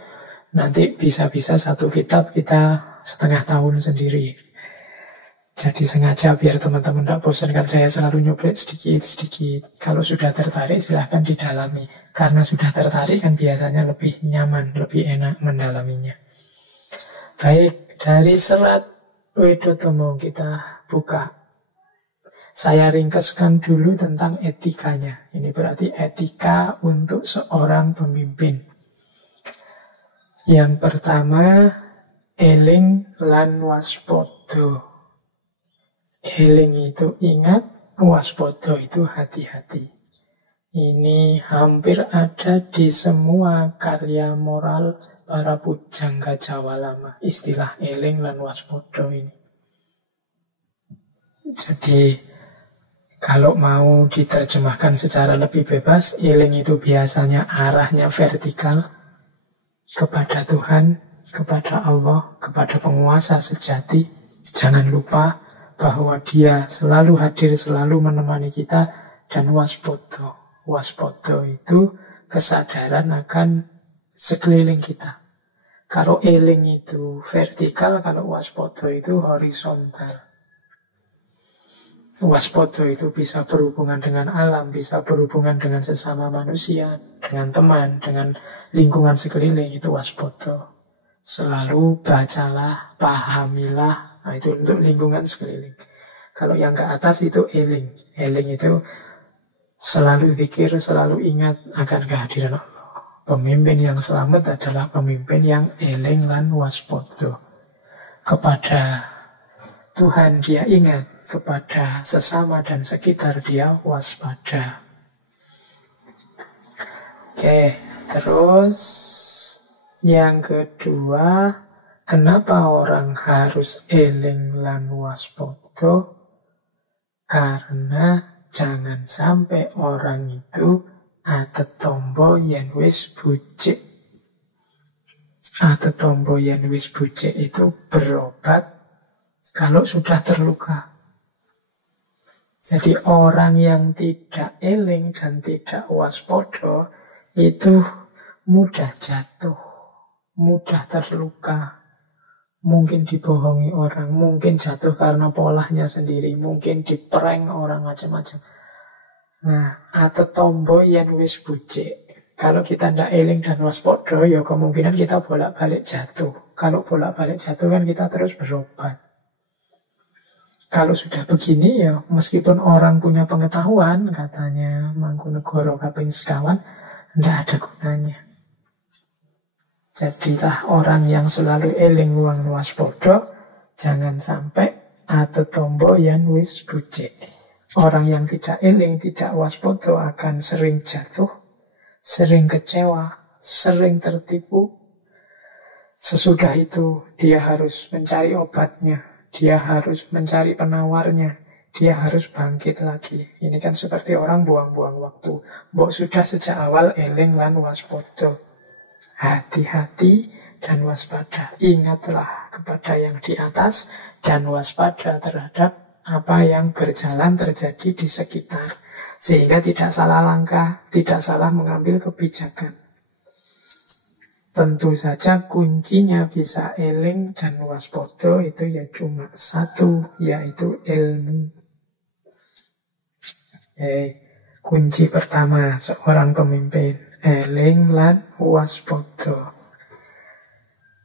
Nanti bisa-bisa satu kitab kita setengah tahun sendiri. Jadi sengaja biar teman-teman tidak bosan kan saya selalu nyobek sedikit-sedikit. Kalau sudah tertarik silahkan didalami. Karena sudah tertarik kan biasanya lebih nyaman, lebih enak mendalaminya. Baik, dari Serat Wedotomo kita buka. Saya ringkaskan dulu tentang etikanya. Ini berarti etika untuk seorang pemimpin. Yang pertama, eling lan waspada. Eling itu ingat, waspada itu hati-hati. Ini hampir ada di semua karya moral para pujangga Jawa lama. Istilah eling lan waspada ini. Jadi, kalau mau diterjemahkan secara lebih bebas, eling itu biasanya arahnya vertikal, kepada Tuhan, kepada Allah, kepada penguasa sejati. Jangan lupa bahwa Dia selalu hadir, selalu menemani kita. Dan waspada. Waspada itu kesadaran akan sekeliling kita. Kalau eling itu vertikal, kalau waspada itu horizontal. Waspada itu bisa berhubungan dengan alam, bisa berhubungan dengan sesama manusia, dengan teman, dengan lingkungan sekeliling, itu waspada. Selalu bacalah, pahamilah, nah itu untuk lingkungan sekeliling. Kalau yang ke atas itu eling. Eling itu selalu zikir, selalu ingat akan kehadiran Allah. Pemimpin yang selamat adalah pemimpin yang eling lan waspada. Kepada Tuhan dia ingat, kepada sesama dan sekitar dia waspada. Oke, terus yang kedua, Kenapa orang harus eling lan waspada? Karena jangan sampai orang itu atetombo yen wis bucik. Atetombo yen wis bucik itu berobat kalau sudah terluka. Jadi orang yang tidak eling dan tidak waspada itu mudah jatuh, mudah terluka. Mungkin dibohongi orang, mungkin jatuh karena polanya sendiri, mungkin diprank orang macam-macam. Nah, atetombo yen wis bucik. Kalau kita ndak eling dan waspada, ya kemungkinan kita bolak-balik jatuh. Kalau bolak-balik jatuh kan kita terus berobat. Kalau sudah begini ya, meskipun orang punya pengetahuan, katanya Mangkunegoro kaping sekawan, ndak ada gunanya. Jadilah orang yang selalu eling wang waspada, jangan sampai atetombo yen wis bucik. Orang yang tidak eling, tidak waspada akan sering jatuh, sering kecewa, sering tertipu. Sesudah itu dia harus mencari obatnya, dia harus mencari penawarnya, dia harus bangkit lagi. Ini kan seperti orang buang-buang waktu. Mbok sudah sejak awal eling lan waspada. Hati-hati dan waspada. Ingatlah kepada yang di atas dan waspada terhadap apa yang berjalan terjadi di sekitar. Sehingga tidak salah langkah, tidak salah mengambil kebijakan. Tentu saja kuncinya bisa eling dan waspada itu ya cuma satu, yaitu ilmu. Kunci pertama seorang pemimpin, eling lan waspada.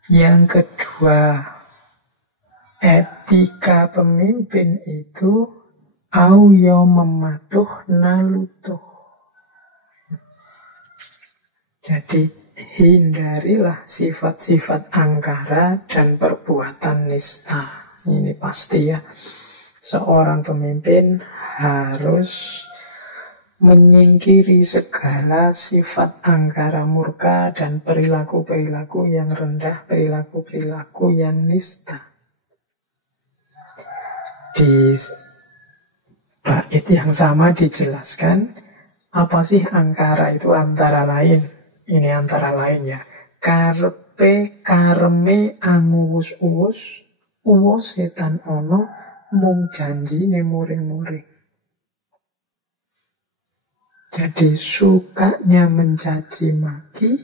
Yang kedua, etika pemimpin itu auyo mematuh nalutuh. Jadi hindarilah sifat-sifat angkara dan perbuatan nista. Ini pasti ya. Seorang pemimpin harus menyingkiri segala sifat angkara murka dan perilaku-perilaku yang rendah, perilaku-perilaku yang nista. Di bait yang sama dijelaskan apa sih angkara itu antara lain. Ini antara lain ya. Karepe kareme anguwus-uwus, uwus setan ono, mung janjine muring-muring. Jadi sukanya mencaci maki,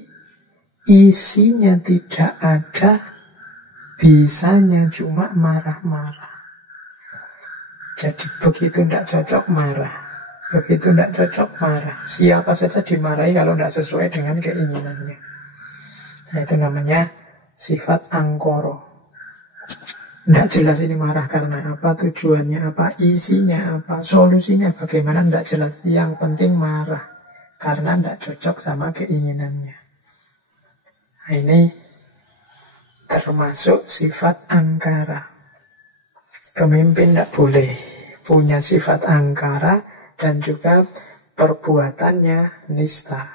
isinya tidak ada, bisanya cuma marah-marah. Jadi begitu tidak cocok marah, begitu tidak cocok marah. Siapa saja dimarahi kalau tidak sesuai dengan keinginannya. Nah itu namanya sifat angkoro. Tidak jelas ini marah karena apa, tujuannya apa, isinya apa, solusinya bagaimana, tidak jelas. Yang penting marah karena tidak cocok sama keinginannya. Nah, ini termasuk sifat angkara. Pemimpin tidak boleh punya sifat angkara dan juga perbuatannya nista.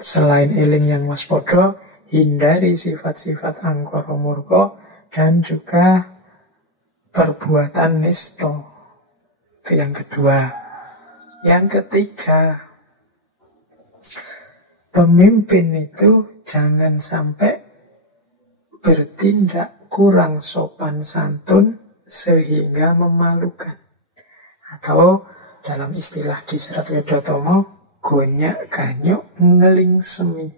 Selain eling yang waspada, hindari sifat-sifat angkara murka dan juga perbuatan nisto. Itu yang kedua. Yang ketiga, pemimpin itu jangan sampai bertindak kurang sopan santun sehingga memalukan. Atau dalam istilah di Serat Wedotomo, gonyak ganyuk ngeling semi.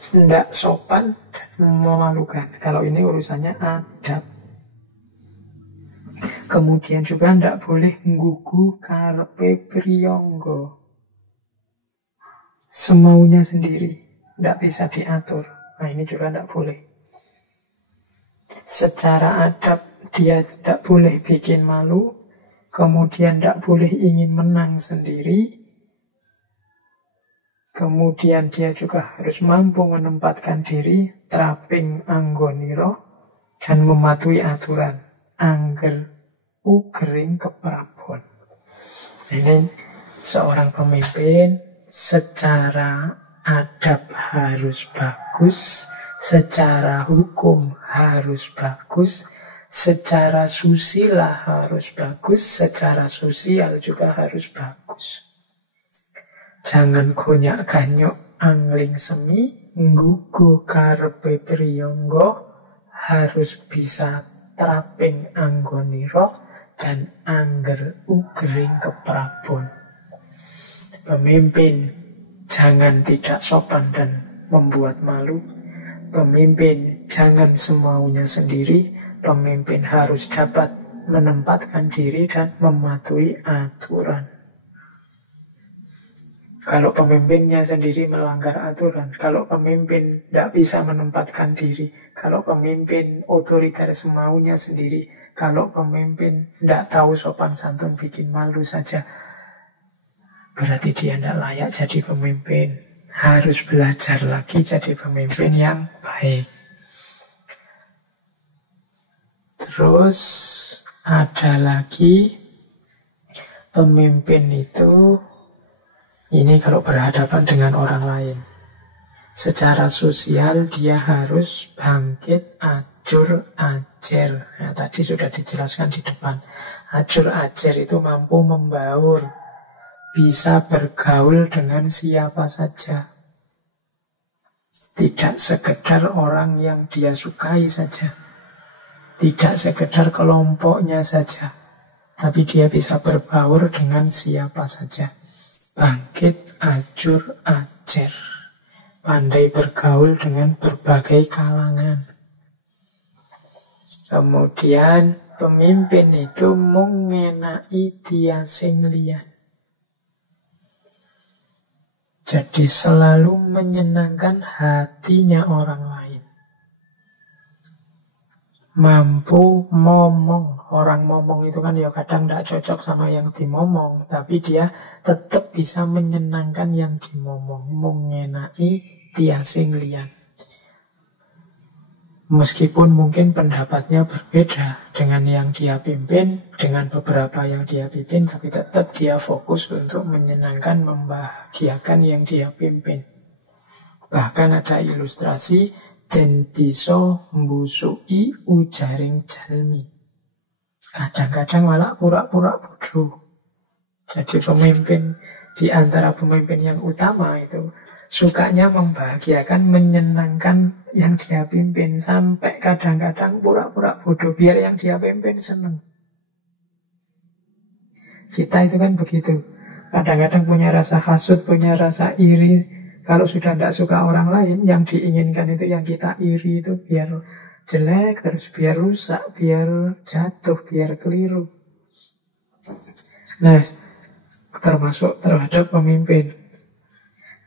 Tidak sopan dan memalukan. Kalau ini urusannya adab. Kemudian juga tidak boleh nggugu karepe priyangga. Semaunya sendiri, tidak bisa diatur. Nah ini juga tidak boleh. Secara adab dia tidak boleh bikin malu. Kemudian tidak boleh ingin menang sendiri. Kemudian dia juga harus mampu menempatkan diri, traping anggoniro, dan mematuhi aturan. Angger ugering keprabon. Ini seorang pemimpin secara adab harus bagus, secara hukum harus bagus, secara susila harus bagus, secara sosial juga harus bagus. Jangan gonyak-ganyok angling semi, nggugu karepe priyangga, harus bisa traping anggoniro dan angger ugering keprabon. Pemimpin jangan tidak sopan dan membuat malu. Pemimpin jangan semaunya sendiri. Pemimpin harus dapat menempatkan diri dan mematuhi aturan. Kalau pemimpinnya sendiri melanggar aturan, kalau pemimpin tidak bisa menempatkan diri, kalau pemimpin otoriter semaunya sendiri, kalau pemimpin tidak tahu sopan santun bikin malu saja, berarti dia tidak layak jadi pemimpin. Harus belajar lagi jadi pemimpin yang baik. Terus ada lagi pemimpin itu, ini kalau berhadapan dengan orang lain, secara sosial dia harus bangkit, ajur, ajer. Nah, tadi sudah dijelaskan di depan. Ajur, ajer itu mampu membaur, bisa bergaul dengan siapa saja. Tidak sekedar orang yang dia sukai saja. Tidak sekedar kelompoknya saja. Tapi dia bisa berbaur dengan siapa saja. Bangkit, ajur, ajer. Pandai bergaul dengan berbagai kalangan. Kemudian pemimpin itu mengenai dia sing liyan. Jadi selalu menyenangkan hatinya orang lain. Mampu momong. Orang momong itu kan ya kadang tidak cocok sama yang dimomong, tapi dia tetap bisa menyenangkan yang dimomong. Mengenai dia sing liyan. Meskipun mungkin pendapatnya berbeda dengan yang dia pimpin, dengan beberapa yang dia pimpin, tapi tetap dia fokus untuk menyenangkan, membahagiakan yang dia pimpin. Bahkan ada ilustrasi, den bisa mbusui ujaring jalmi. Kadang-kadang malah pura-pura bodoh. Jadi pemimpin, di antara pemimpin yang utama itu sukanya membahagiakan, menyenangkan yang dia pimpin. Sampai kadang-kadang pura-pura bodoh biar yang dia pimpin senang. Kita itu kan begitu. Kadang-kadang punya rasa hasut, punya rasa iri. Kalau sudah tidak suka orang lain, yang diinginkan itu yang kita iri itu biar jelek, terus biar rusak, biar jatuh, biar keliru. Nah, termasuk terhadap pemimpin.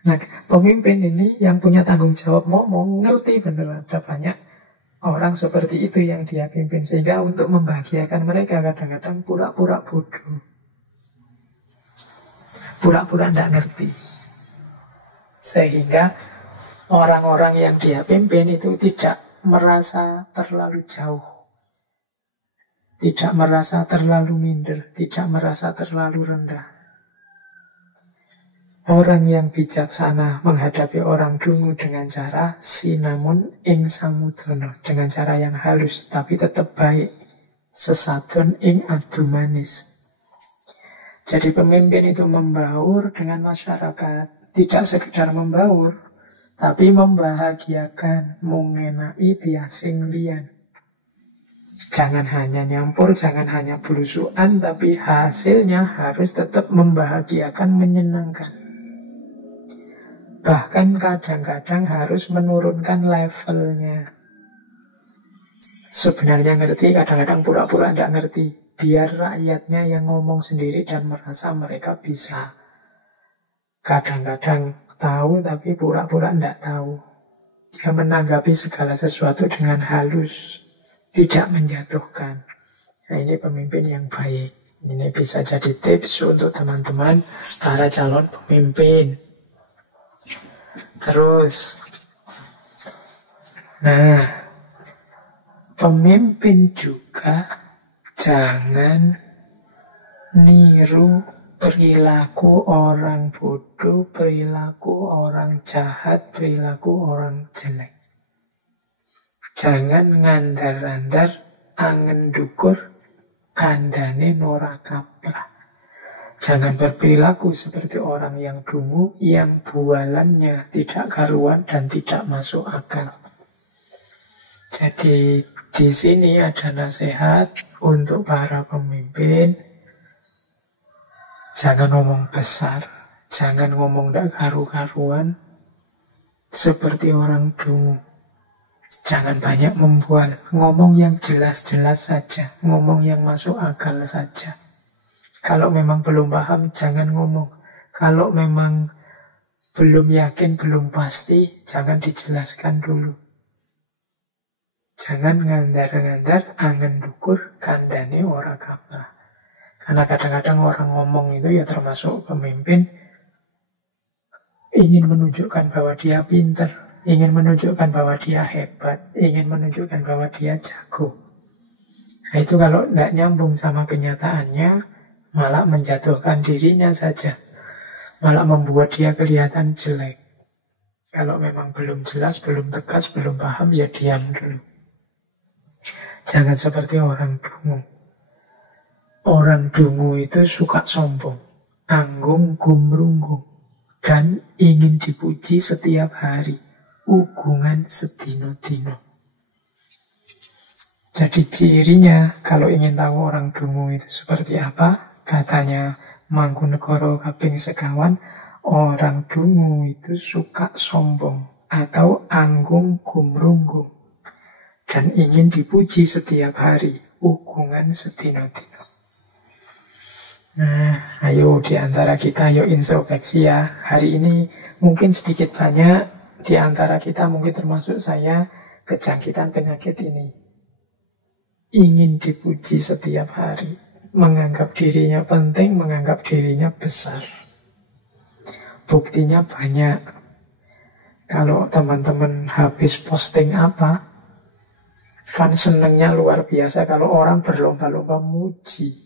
Nah, pemimpin ini yang punya tanggung jawab ngomong, ngerti benar ada banyak orang seperti itu yang dia pimpin. Sehingga untuk membahagiakan mereka kadang-kadang pura-pura bodoh. Pura-pura tidak ngerti. Sehingga orang-orang yang dia pimpin itu tidak merasa terlalu jauh. Tidak merasa terlalu minder. Tidak merasa terlalu rendah. Orang yang bijaksana menghadapi orang dungu dengan cara sinamun ing samudana, dengan cara yang halus tapi tetap baik. Sesadun ing adu manis. Jadi pemimpin itu membaur dengan masyarakat. Tidak sekedar membaur, tapi membahagiakan, mengenai dia sing liyan. Jangan hanya nyampur, jangan hanya belusuan, tapi hasilnya harus tetap membahagiakan, menyenangkan. Bahkan kadang-kadang harus menurunkan levelnya. Sebenarnya ngerti, kadang-kadang pura-pura tidak ngerti. Biar rakyatnya yang ngomong sendiri dan merasa mereka bisa. Kadang-kadang tahu tapi pura-pura tidak tahu. Dia menanggapi segala sesuatu dengan halus. Tidak menjatuhkan. Nah, ini pemimpin yang baik. Ini bisa jadi tips untuk teman-teman para calon pemimpin. Terus, nah, pemimpin juga jangan niru perilaku orang bodoh, perilaku orang jahat, perilaku orang jelek. Jangan ngandar-andar angen dukur kandane nora kaprah. Jangan berperilaku seperti orang yang dungu, yang bualannya tidak karuan dan tidak masuk akal. Jadi di sini ada nasihat untuk para pemimpin. Jangan ngomong besar, jangan ngomong tidak karu-karuan seperti orang dungu. Jangan banyak membual, ngomong yang jelas-jelas saja, ngomong yang masuk akal saja. Kalau memang belum paham, jangan ngomong. Kalau memang belum yakin, belum pasti, jangan dijelaskan dulu. Jangan ngandar-ngandar, angen dukur, kandane ora kaprah. Karena kadang-kadang orang ngomong itu ya termasuk pemimpin, ingin menunjukkan bahwa dia pinter, ingin menunjukkan bahwa dia hebat, ingin menunjukkan bahwa dia jago. Nah itu kalau tidak nyambung sama kenyataannya, malah menjatuhkan dirinya saja, malah membuat dia kelihatan jelek. Kalau memang belum jelas, belum tegas, belum paham, ya diam dulu. Jangan seperti orang dungu. Orang dungu itu suka sombong, anggung gumrunggung, dan ingin dipuji setiap hari, ugungan sedino-dino. Jadi cirinya, kalau ingin tahu orang dungu itu seperti apa, katanya Mangkunegara Kaping Sekawan, orang dungu itu suka sombong atau anggung gumrunggung dan ingin dipuji setiap hari, ugungan sedino-dino. Nah, ayo di antara kita, ayo introspeksi ya. Hari ini mungkin sedikit banyak di antara kita, mungkin termasuk saya, kejangkitan penyakit ini. Ingin dipuji setiap hari, menganggap dirinya penting, menganggap dirinya besar. Buktinya banyak. Kalau teman-teman habis posting apa, kan senengnya luar biasa kalau orang berlomba-lomba muji,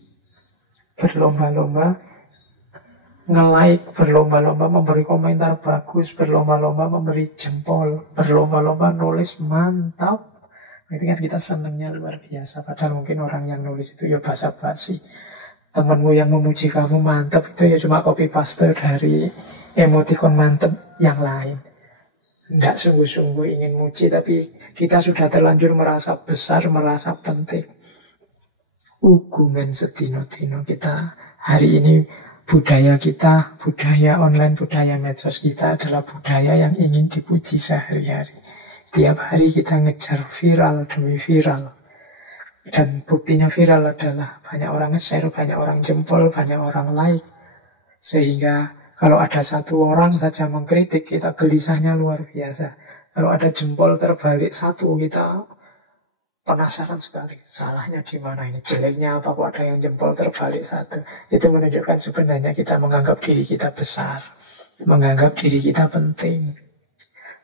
berlomba-lomba nge-like, berlomba-lomba memberi komentar bagus, berlomba-lomba memberi jempol, berlomba-lomba nulis mantap. Itu kan kita senengnya luar biasa. Padahal mungkin orang yang nulis itu ya basa-basi. Temanmu yang memuji kamu mantap itu ya cuma copy paste dari emoticon mantap yang lain. Tidak sungguh-sungguh ingin muji, tapi kita sudah terlanjur merasa besar, merasa penting. Ugungan sedino-dino kita hari ini, budaya kita, budaya online, budaya medsos kita adalah budaya yang ingin dipuji sehari-hari. Tiap hari kita ngejar viral demi viral. Dan buktinya viral adalah banyak orang nge-share, banyak orang jempol, banyak orang like. Sehingga kalau ada satu orang saja mengkritik, kita gelisahnya luar biasa. Kalau ada jempol terbalik satu, kita penasaran sekali. Salahnya di mana ini? Jeleknya apa kok ada yang jempol terbalik satu? Itu menunjukkan sebenarnya kita menganggap diri kita besar, menganggap diri kita penting.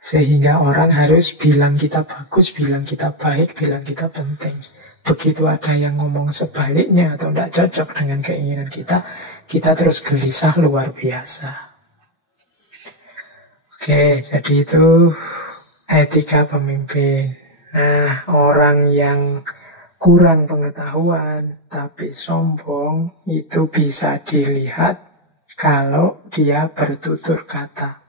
Sehingga orang harus bilang kita bagus, bilang kita baik, bilang kita penting. Begitu ada yang ngomong sebaliknya atau tidak cocok dengan keinginan kita terus gelisah luar biasa. Oke, jadi itu etika pemimpin. Nah, orang yang kurang pengetahuan tapi sombong itu bisa dilihat kalau dia bertutur kata.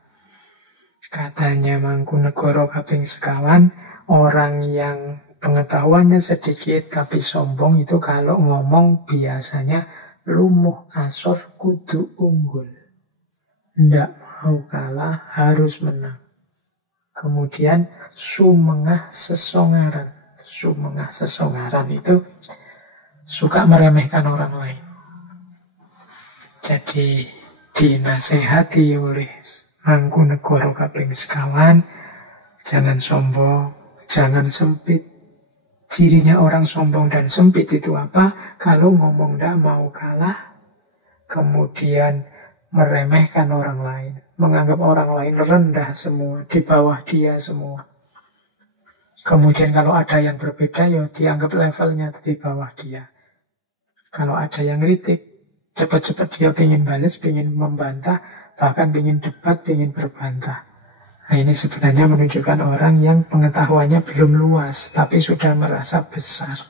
Katanya Mangkunegara Kaping Sekawan, orang yang pengetahuannya sedikit tapi sombong itu kalau ngomong biasanya lumuh asor kudu unggul. Ndak mau kalah, harus menang. Kemudian sumengah sesongaran. Sumengah sesongaran itu suka meremehkan orang lain. Jadi dinasehati oleh Mangkunegara Kaping Sekawan, jangan sombong, jangan sempit. Cirinya orang sombong dan sempit itu apa? Kalau ngomong ndak mau kalah, kemudian meremehkan orang lain, menganggap orang lain rendah semua, di bawah dia semua. Kemudian kalau ada yang berbeda, ya dianggap levelnya di bawah dia. Kalau ada yang kritik, cepat-cepat dia ingin balas, ingin membantah, bahkan ingin debat, ingin berbantah. Nah, ini sebenarnya menunjukkan orang yang pengetahuannya belum luas, tapi sudah merasa besar.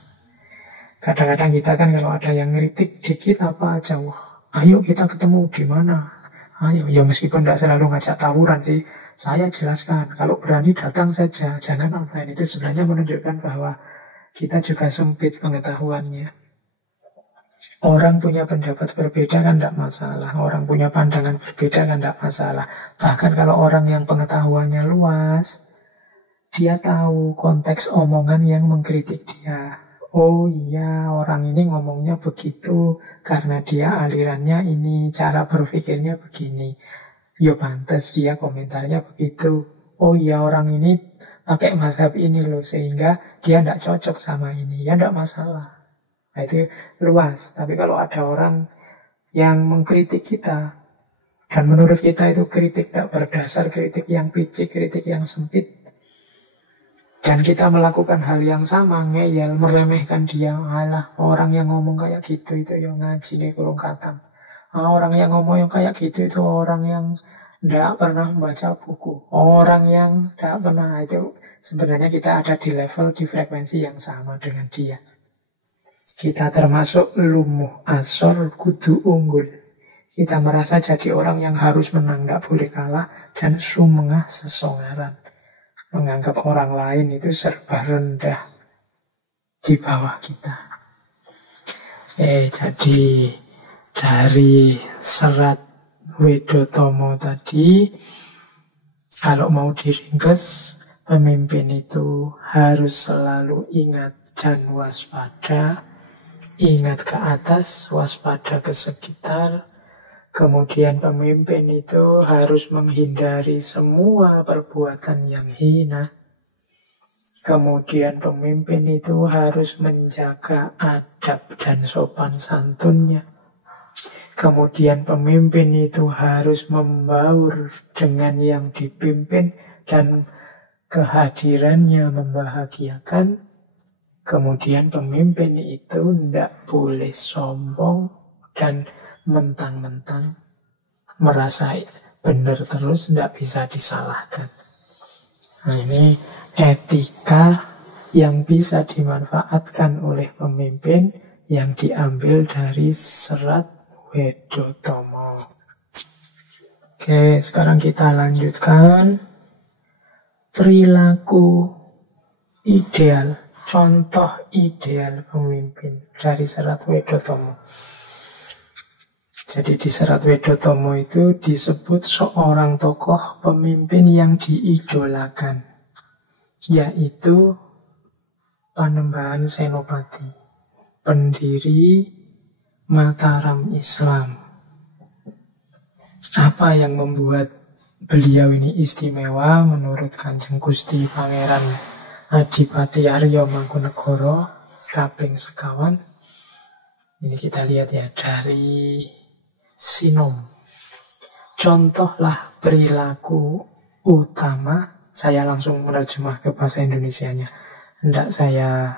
Kadang-kadang kita kan kalau ada yang ngeritik dikit apa aja, wah, ayo kita ketemu gimana? Ayo, ya meskipun tidak selalu ngajak tawuran sih, saya jelaskan. Kalau berani datang saja, jangan online. Itu sebenarnya menunjukkan bahwa kita juga sempit pengetahuannya. Orang punya pendapat berbeda kan tidak masalah. Orang punya pandangan berbeda kan tidak masalah. Bahkan kalau orang yang pengetahuannya luas, dia tahu konteks omongan yang mengkritik dia. Oh iya, orang ini ngomongnya begitu karena dia alirannya ini, cara berpikirnya begini. Ya pantas dia komentarnya begitu. Oh iya, orang ini pakai mazhab ini loh, sehingga dia tidak cocok sama ini. Ya tidak masalah. Nah itu luas. Tapi kalau ada orang yang mengkritik kita, dan menurut kita itu kritik tidak berdasar, kritik yang picik, kritik yang sempit, dan kita melakukan hal yang sama, ngeyel, meremehkan dia, alah orang yang ngomong kayak gitu itu yang ngaji nih kurung katam. Orang yang ngomong yang kayak gitu itu orang yang tidak pernah membaca buku. Orang yang tidak pernah, itu sebenarnya kita ada di level, di frekuensi yang sama dengan dia. Kita termasuk lumuh asor kudu unggul. Kita merasa jadi orang yang harus menang, tidak boleh kalah, dan sumengah sesongaran. Menganggap orang lain itu serba rendah di bawah kita. Jadi dari serat Wedotomo tadi, kalau mau diringkas, pemimpin itu harus selalu ingat dan waspada. Ingat ke atas, waspada ke sekitar. Kemudian pemimpin itu harus menghindari semua perbuatan yang hina. Kemudian pemimpin itu harus menjaga adab dan sopan santunnya. Kemudian pemimpin itu harus membaur dengan yang dipimpin dan kehadirannya membahagiakan. Kemudian pemimpin itu tidak boleh sombong dan mentang-mentang merasa benar terus, tidak bisa disalahkan. Nah, ini etika yang bisa dimanfaatkan oleh pemimpin yang diambil dari serat Wedotomo. Oke, sekarang kita lanjutkan perilaku ideal. Contoh ideal pemimpin dari serat Wedotomo. Jadi di serat Wedotomo itu disebut seorang tokoh pemimpin yang diidolakan, yaitu Panembahan Senopati, pendiri Mataram Islam. Apa yang membuat beliau ini istimewa menurut Kanjeng Gusti Pangeran Adipati Arya Mangkunegara kaping sekawan? Ini kita lihat ya dari Sinom. Contohlah perilaku utama. Saya langsung menerjemah ke bahasa Indonesianya. Tidak saya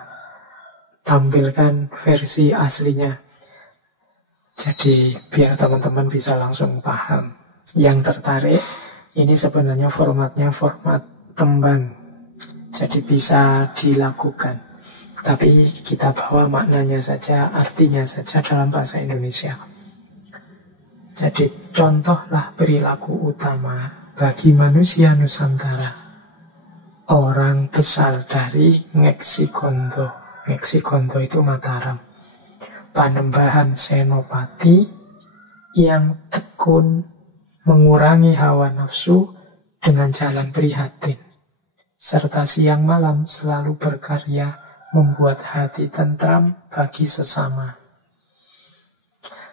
tampilkan versi aslinya. Jadi biar teman-teman bisa langsung paham. Yang tertarik, ini sebenarnya formatnya format tembang. Jadi bisa dilakukan. Tapi kita bawa maknanya saja, artinya saja dalam bahasa Indonesia. Jadi contohlah perilaku utama bagi manusia Nusantara. Orang besar dari Ngeksikondo. Ngeksikondo itu Mataram. Panembahan Senopati yang tekun mengurangi hawa nafsu dengan jalan prihatin. Serta siang malam selalu berkarya membuat hati tentram bagi sesama.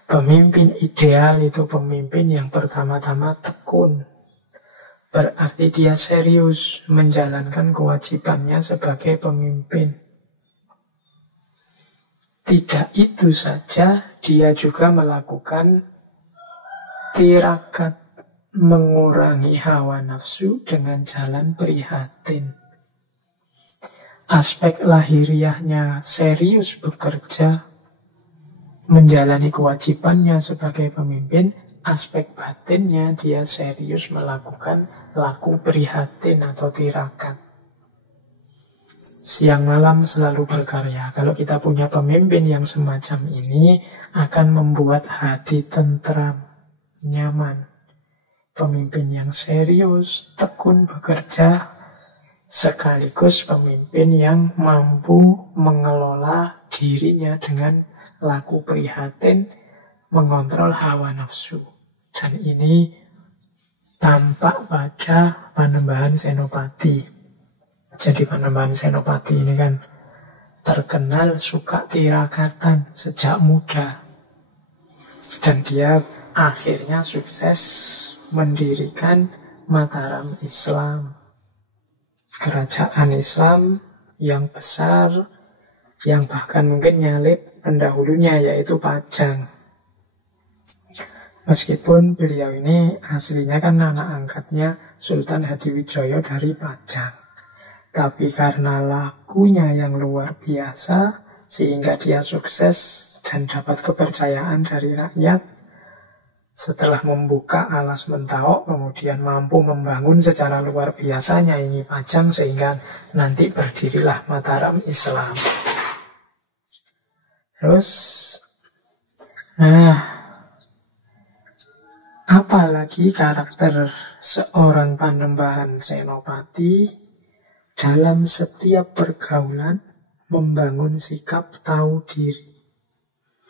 Pemimpin ideal itu pemimpin yang pertama-tama tekun. Berarti dia serius menjalankan kewajibannya sebagai pemimpin. Tidak itu saja, dia juga melakukan tirakat, mengurangi hawa nafsu dengan jalan prihatin. Aspek lahiriahnya serius bekerja, menjalani kewajibannya sebagai pemimpin, aspek batinnya dia serius melakukan laku prihatin atau tirakat. Siang malam selalu berkarya. Kalau kita punya pemimpin yang semacam ini, akan membuat hati tentram, nyaman. Pemimpin yang serius, tekun bekerja, sekaligus pemimpin yang mampu mengelola dirinya dengan laku prihatin, mengontrol hawa nafsu. Dan ini tampak pada Panembahan Senopati. Jadi Panembahan Senopati ini kan terkenal suka tirakatan sejak muda. Dan dia akhirnya sukses mendirikan Mataram Islam. Kerajaan Islam yang besar, yang bahkan mungkin nyalip pendahulunya yaitu Pajang. Meskipun beliau ini aslinya kan anak angkatnya Sultan Hadiwijoyo dari Pajang. Tapi karena lakunya yang luar biasa, sehingga dia sukses dan dapat kepercayaan dari rakyat. Setelah membuka alas Mentawok, kemudian mampu membangun secara luar biasa Nyaingi Pajang, sehingga nanti berdirilah Mataram Islam. Terus, apalagi karakter seorang Panembahan Senopati dalam setiap pergaulan membangun sikap tahu diri.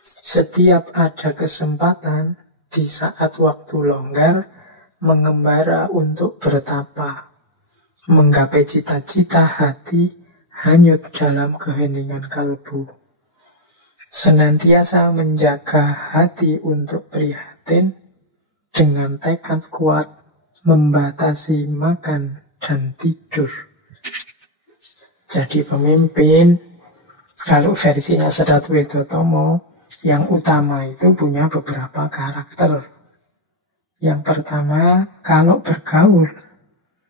Setiap ada kesempatan di saat waktu longgar mengembara untuk bertapa, menggapai cita-cita hati hanyut dalam keheningan kalbu. Senantiasa menjaga hati untuk prihatin, dengan tekad kuat membatasi makan dan tidur. Jadi pemimpin, kalau versinya Sedat Wedotomo, yang utama itu punya beberapa karakter. Yang pertama, kalau bergaul,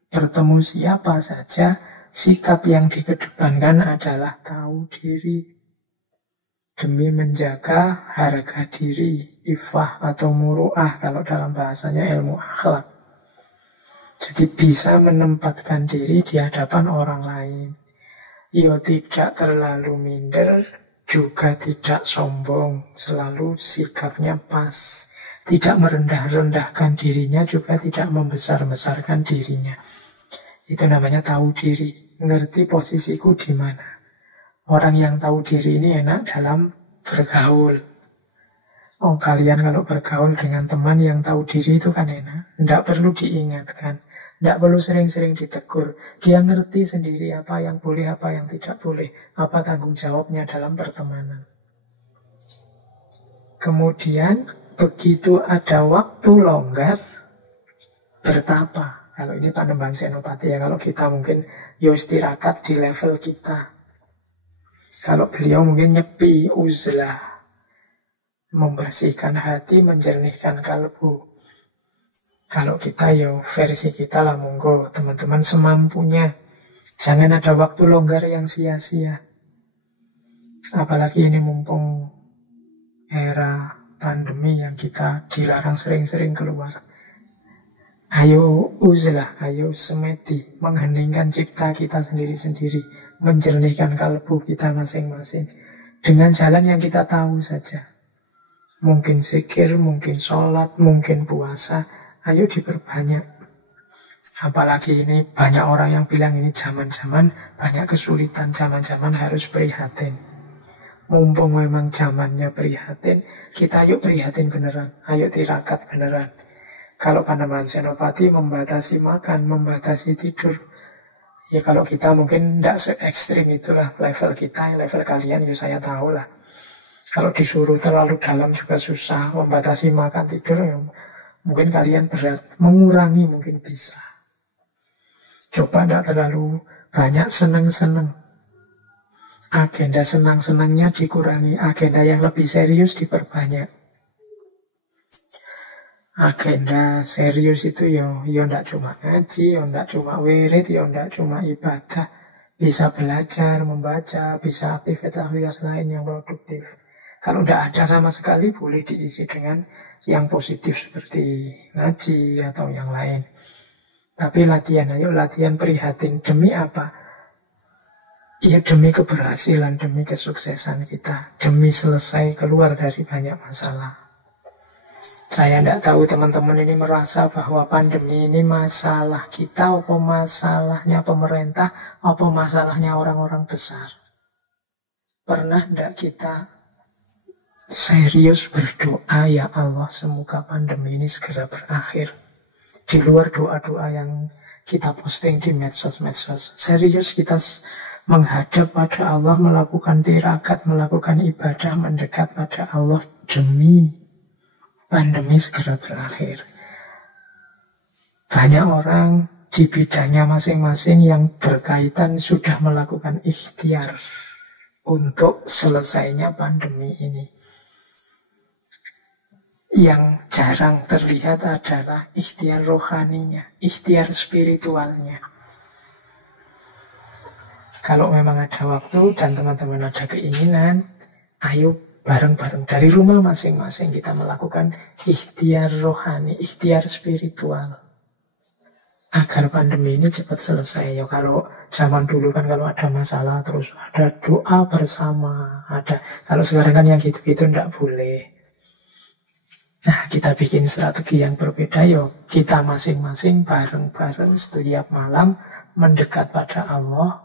bertemu siapa saja, sikap yang dikedepankan adalah tahu diri. Demi menjaga harga diri, ifah atau muru'ah kalau dalam bahasanya ilmu akhlak. Jadi bisa menempatkan diri di hadapan orang lain. Ia tidak terlalu minder, juga tidak sombong, selalu sikapnya pas. Tidak merendah-rendahkan dirinya, juga tidak membesar-besarkan dirinya. Itu namanya tahu diri, ngerti posisiku di mana. Orang yang tahu diri ini enak dalam bergaul. Oh, kalian kalau bergaul dengan teman yang tahu diri itu kan enak. Tidak perlu diingatkan. Tidak perlu sering-sering ditegur. Dia ngerti sendiri apa yang boleh, apa yang tidak boleh. Apa tanggung jawabnya dalam pertemanan. Kemudian, begitu ada waktu longgar, bertapa. Kalau ini Panembahan Senopati ya. Kalau kita mungkin istirahat di level kita. Kalau beliau mungkin nyepi, uzlah, membersihkan hati, menjernihkan kalbu. Kalau kita versi kita lah, monggo teman-teman semampunya. Jangan ada waktu longgar yang sia-sia. Apalagi ini mumpung era pandemi yang kita dilarang sering-sering keluar. Ayo uzlah, ayo semedi, mengheningkan cipta kita sendiri-sendiri, menjernihkan kalbu kita masing-masing dengan jalan yang kita tahu saja. Mungkin zikir, mungkin sholat, mungkin puasa. Ayo diperbanyak. Apalagi ini banyak orang yang bilang ini zaman-zaman banyak kesulitan, zaman-zaman harus prihatin. Mumpung memang zamannya prihatin, kita ayo prihatin beneran, ayo tirakat beneran. Kalau Panembahan Senopati membatasi makan, membatasi tidur. Ya kalau kita mungkin tidak se-ekstrim itulah level kita, level kalian ya saya tahu lah. Kalau disuruh terlalu dalam juga susah, membatasi makan tidur ya mungkin kalian berat, mengurangi mungkin bisa. Coba tidak terlalu banyak senang-senang. Agenda senang-senangnya dikurangi, agenda yang lebih serius diperbanyak. Agenda serius itu ya tidak cuma ngaji, ya tidak cuma wirid, ya tidak cuma ibadah. Bisa belajar, membaca, bisa aktivitas lain yang produktif. Kalau tidak ada sama sekali, boleh diisi dengan yang positif seperti ngaji atau yang lain. Tapi latihan, ayo latihan prihatin. Demi apa? Ya demi keberhasilan, demi kesuksesan kita, demi selesai keluar dari banyak masalah. Saya tidak tahu teman-teman ini merasa bahwa pandemi ini masalah kita, apa masalahnya pemerintah, apa masalahnya orang-orang besar. Pernah tidak kita serius berdoa, ya Allah semoga pandemi ini segera berakhir? Di luar doa-doa yang kita posting di medsos-medsos, serius kita menghadap pada Allah, melakukan tirakat, melakukan ibadah, mendekat pada Allah demi pandemi segera berakhir. Banyak orang di bidangnya masing-masing yang berkaitan sudah melakukan ikhtiar untuk selesainya pandemi ini. Yang jarang terlihat adalah ikhtiar rohaninya, ikhtiar spiritualnya. Kalau memang ada waktu dan teman-teman ada keinginan, ayo bareng-bareng dari rumah masing-masing kita melakukan ikhtiar rohani, ikhtiar spiritual. Agar pandemi ini cepat selesai. Ya kalau zaman dulu kan kalau ada masalah terus ada doa bersama, ada. Kalau sekarang kan yang gitu-gitu tidak boleh. Nah, kita bikin strategi yang berbeda. Yo, kita masing-masing bareng-bareng setiap malam mendekat pada Allah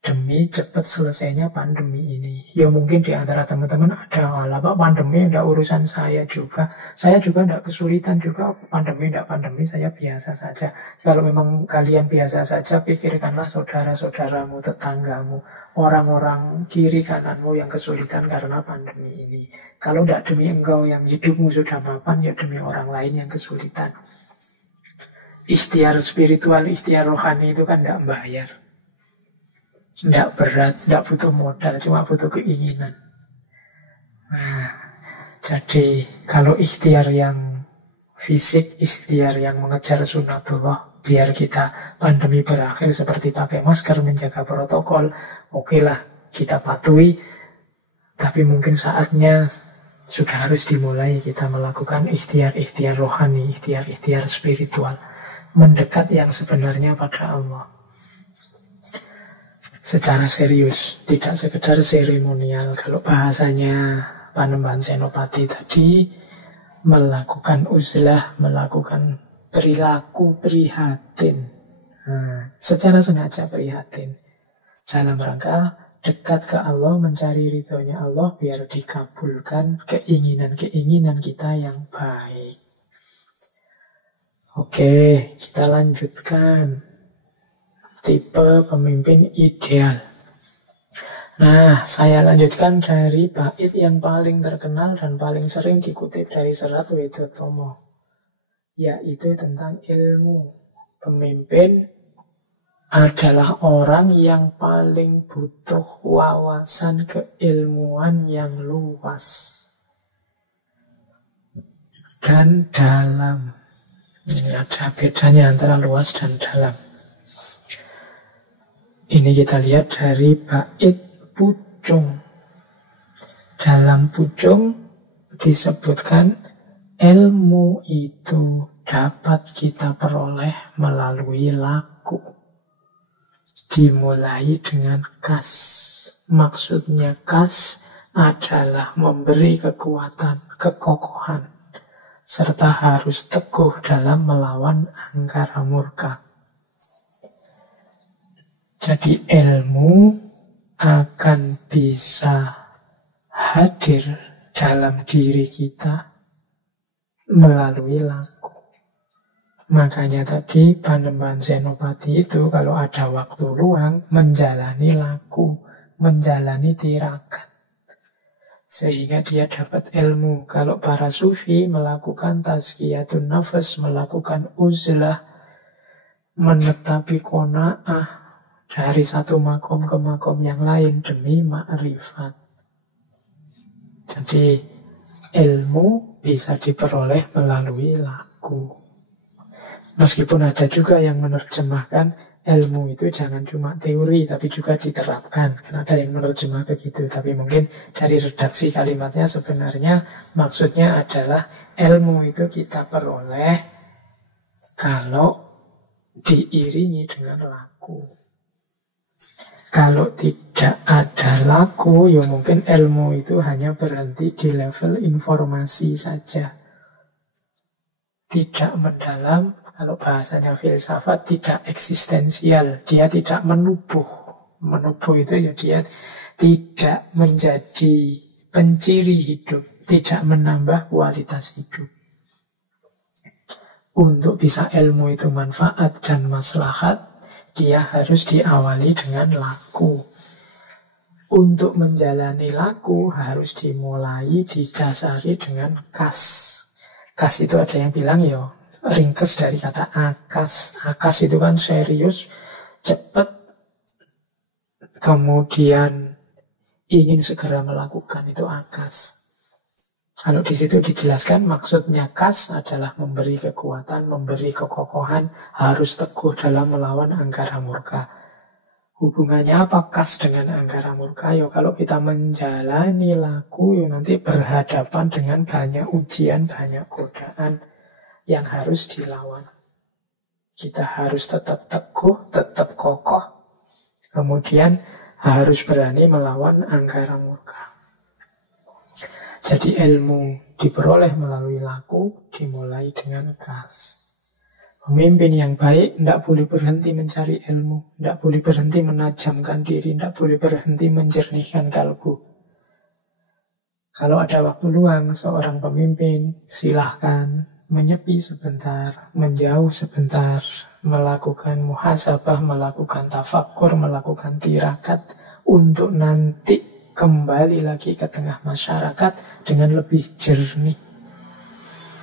demi cepat selesainya pandemi ini. Ya mungkin di antara teman-teman ada, lah Pak pandemi tidak urusan saya juga. Saya juga tidak kesulitan juga, pandemi tidak pandemi, saya biasa saja. Kalau memang kalian biasa saja, pikirkanlah saudara-saudaramu, tetanggamu, orang-orang kiri kananmu yang kesulitan karena pandemi ini. Kalau tidak demi engkau yang hidupmu sudah mapan, ya demi orang lain yang kesulitan. Ikhtiar spiritual, ikhtiar rohani itu kan tidak membayar. Tidak berat, tidak butuh modal, cuma butuh keinginan. Nah, jadi kalau ikhtiar yang fisik, ikhtiar yang mengejar sunatullah, biar kita pandemi berakhir seperti pakai masker, menjaga protokol, okelah kita patuhi. Tapi mungkin saatnya sudah harus dimulai kita melakukan ikhtiar-ikhtiar rohani, ikhtiar-ikhtiar spiritual, mendekat yang sebenarnya pada Allah. Secara serius, tidak sekedar seremonial. Kalau bahasanya Panembahan Senopati tadi, melakukan uzlah, melakukan perilaku prihatin. Secara sengaja prihatin. Dalam rangka dekat ke Allah, mencari ridhonya Allah, biar dikabulkan keinginan-keinginan kita yang baik. Oke, kita lanjutkan. Tipe pemimpin ideal. Nah, saya lanjutkan dari bait yang paling terkenal dan paling sering dikutip dari Serat Wedotomo, yaitu tentang ilmu. Pemimpin adalah orang yang paling butuh wawasan keilmuan yang luas dan dalam. Ini ada bedanya antara luas dan dalam. Ini kita lihat dari bait Pucung. Dalam Pucung disebutkan ilmu itu dapat kita peroleh melalui laku. Dimulai dengan kas. Maksudnya kas adalah memberi kekuatan, kekokohan, serta harus teguh dalam melawan angkara murka. Jadi ilmu akan bisa hadir dalam diri kita melalui laku. Makanya tadi Panembahan Senopati itu kalau ada waktu luang menjalani laku, menjalani tirakat. Sehingga dia dapat ilmu. Kalau para sufi melakukan tazkiyatun nafas, melakukan uzlah, menetapi qanaah, dari satu makom ke makom yang lain demi ma'rifat. Jadi ilmu bisa diperoleh melalui laku. Meskipun ada juga yang menerjemahkan ilmu itu jangan cuma teori tapi juga diterapkan. Karena ada yang menerjemah begitu, tapi mungkin dari redaksi kalimatnya sebenarnya maksudnya adalah ilmu itu kita peroleh kalau diiringi dengan laku. Kalau tidak ada laku, ya mungkin ilmu itu hanya berhenti di level informasi saja. Tidak mendalam, kalau bahasanya filsafat, tidak eksistensial. Dia tidak menubuh. Menubuh itu ya dia tidak menjadi penciri hidup, tidak menambah kualitas hidup. Untuk bisa ilmu itu manfaat dan maslahat, dia harus diawali dengan laku. Untuk menjalani laku harus dimulai, didasari dengan kas. Kas itu ada yang bilang ya ringkes dari kata akas. Akas itu kan serius, cepat, kemudian ingin segera melakukan, itu akas. Kalau di situ dijelaskan maksudnya kas adalah memberi kekuatan, memberi kekokohan, harus teguh dalam melawan angkara murka. Hubungannya apa kas dengan angkara murka? Ya kalau kita menjalani laku, ya nanti berhadapan dengan banyak ujian, banyak godaan yang harus dilawan. Kita harus tetap teguh, tetap kokoh, kemudian harus berani melawan angkara murka. Jadi ilmu diperoleh melalui laku, dimulai dengan kas. Pemimpin yang baik tidak boleh berhenti mencari ilmu, tidak boleh berhenti menajamkan diri, tidak boleh berhenti menjernihkan kalbu. Kalau ada waktu luang seorang pemimpin, silahkan menyepi sebentar, menjauh sebentar, melakukan muhasabah, melakukan tafakkur, melakukan tirakat, untuk nanti kembali lagi ke tengah masyarakat dengan lebih jernih,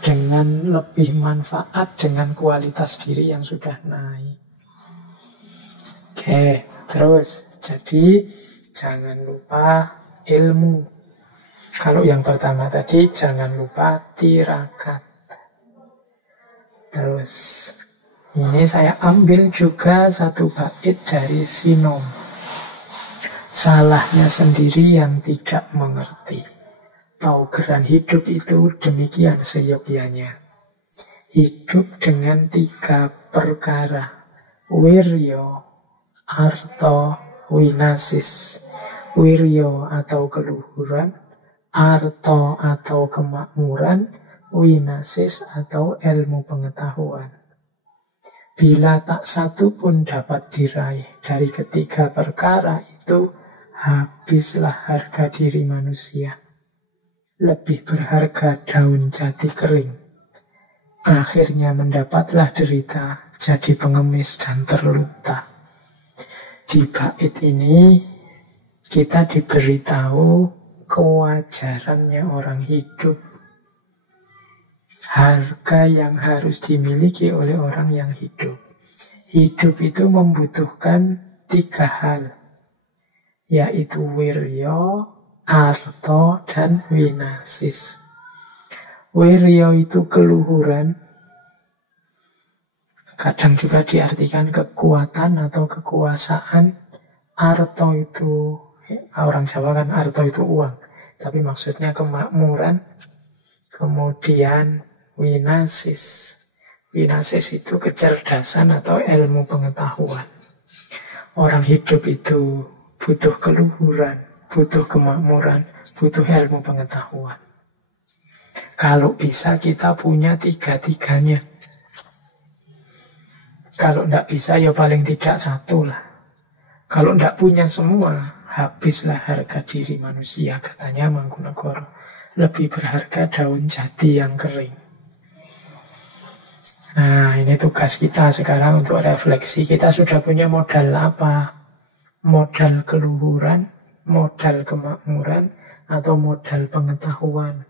dengan lebih manfaat, dengan kualitas diri yang sudah naik. Oke, terus jadi jangan lupa ilmu. Kalau yang pertama tadi jangan lupa tirakat. Terus ini saya ambil juga satu bait dari Sinom. Salahnya sendiri yang tidak mengerti. Paugeran hidup itu demikian seyogyanya. Hidup dengan 3 perkara. Wiryo, arto, winasis. Wiryo atau keluhuran, arto atau kemakmuran, winasis atau ilmu pengetahuan. Bila tak satu pun dapat diraih dari ketiga perkara itu, habislah harga diri manusia. Lebih berharga daun jati kering. Akhirnya mendapatlah derita, jadi pengemis dan terluka. Di bait ini kita diberitahu kewajarannya orang hidup. Harga yang harus dimiliki oleh orang yang hidup. Hidup itu membutuhkan 3 hal, yaitu wiryo, arto, dan winasis. Wiryo itu keluhuran, kadang juga diartikan kekuatan atau kekuasaan. Arto itu, orang Jawa kan arto itu uang, tapi maksudnya kemakmuran. Kemudian winasis. Winasis itu kecerdasan atau ilmu pengetahuan. Orang hidup itu butuh keluhuran, butuh kemakmuran, butuh ilmu pengetahuan. Kalau bisa kita punya 3-tiganya. Kalau tidak bisa ya paling tidak 1 lah. Kalau tidak punya semua, habislah harga diri manusia, katanya Mangkunagara. Lebih berharga daun jati yang kering. Nah, ini tugas kita sekarang untuk refleksi. Kita sudah punya modal apa? Modal keluhuran, modal kemakmuran, atau modal pengetahuan.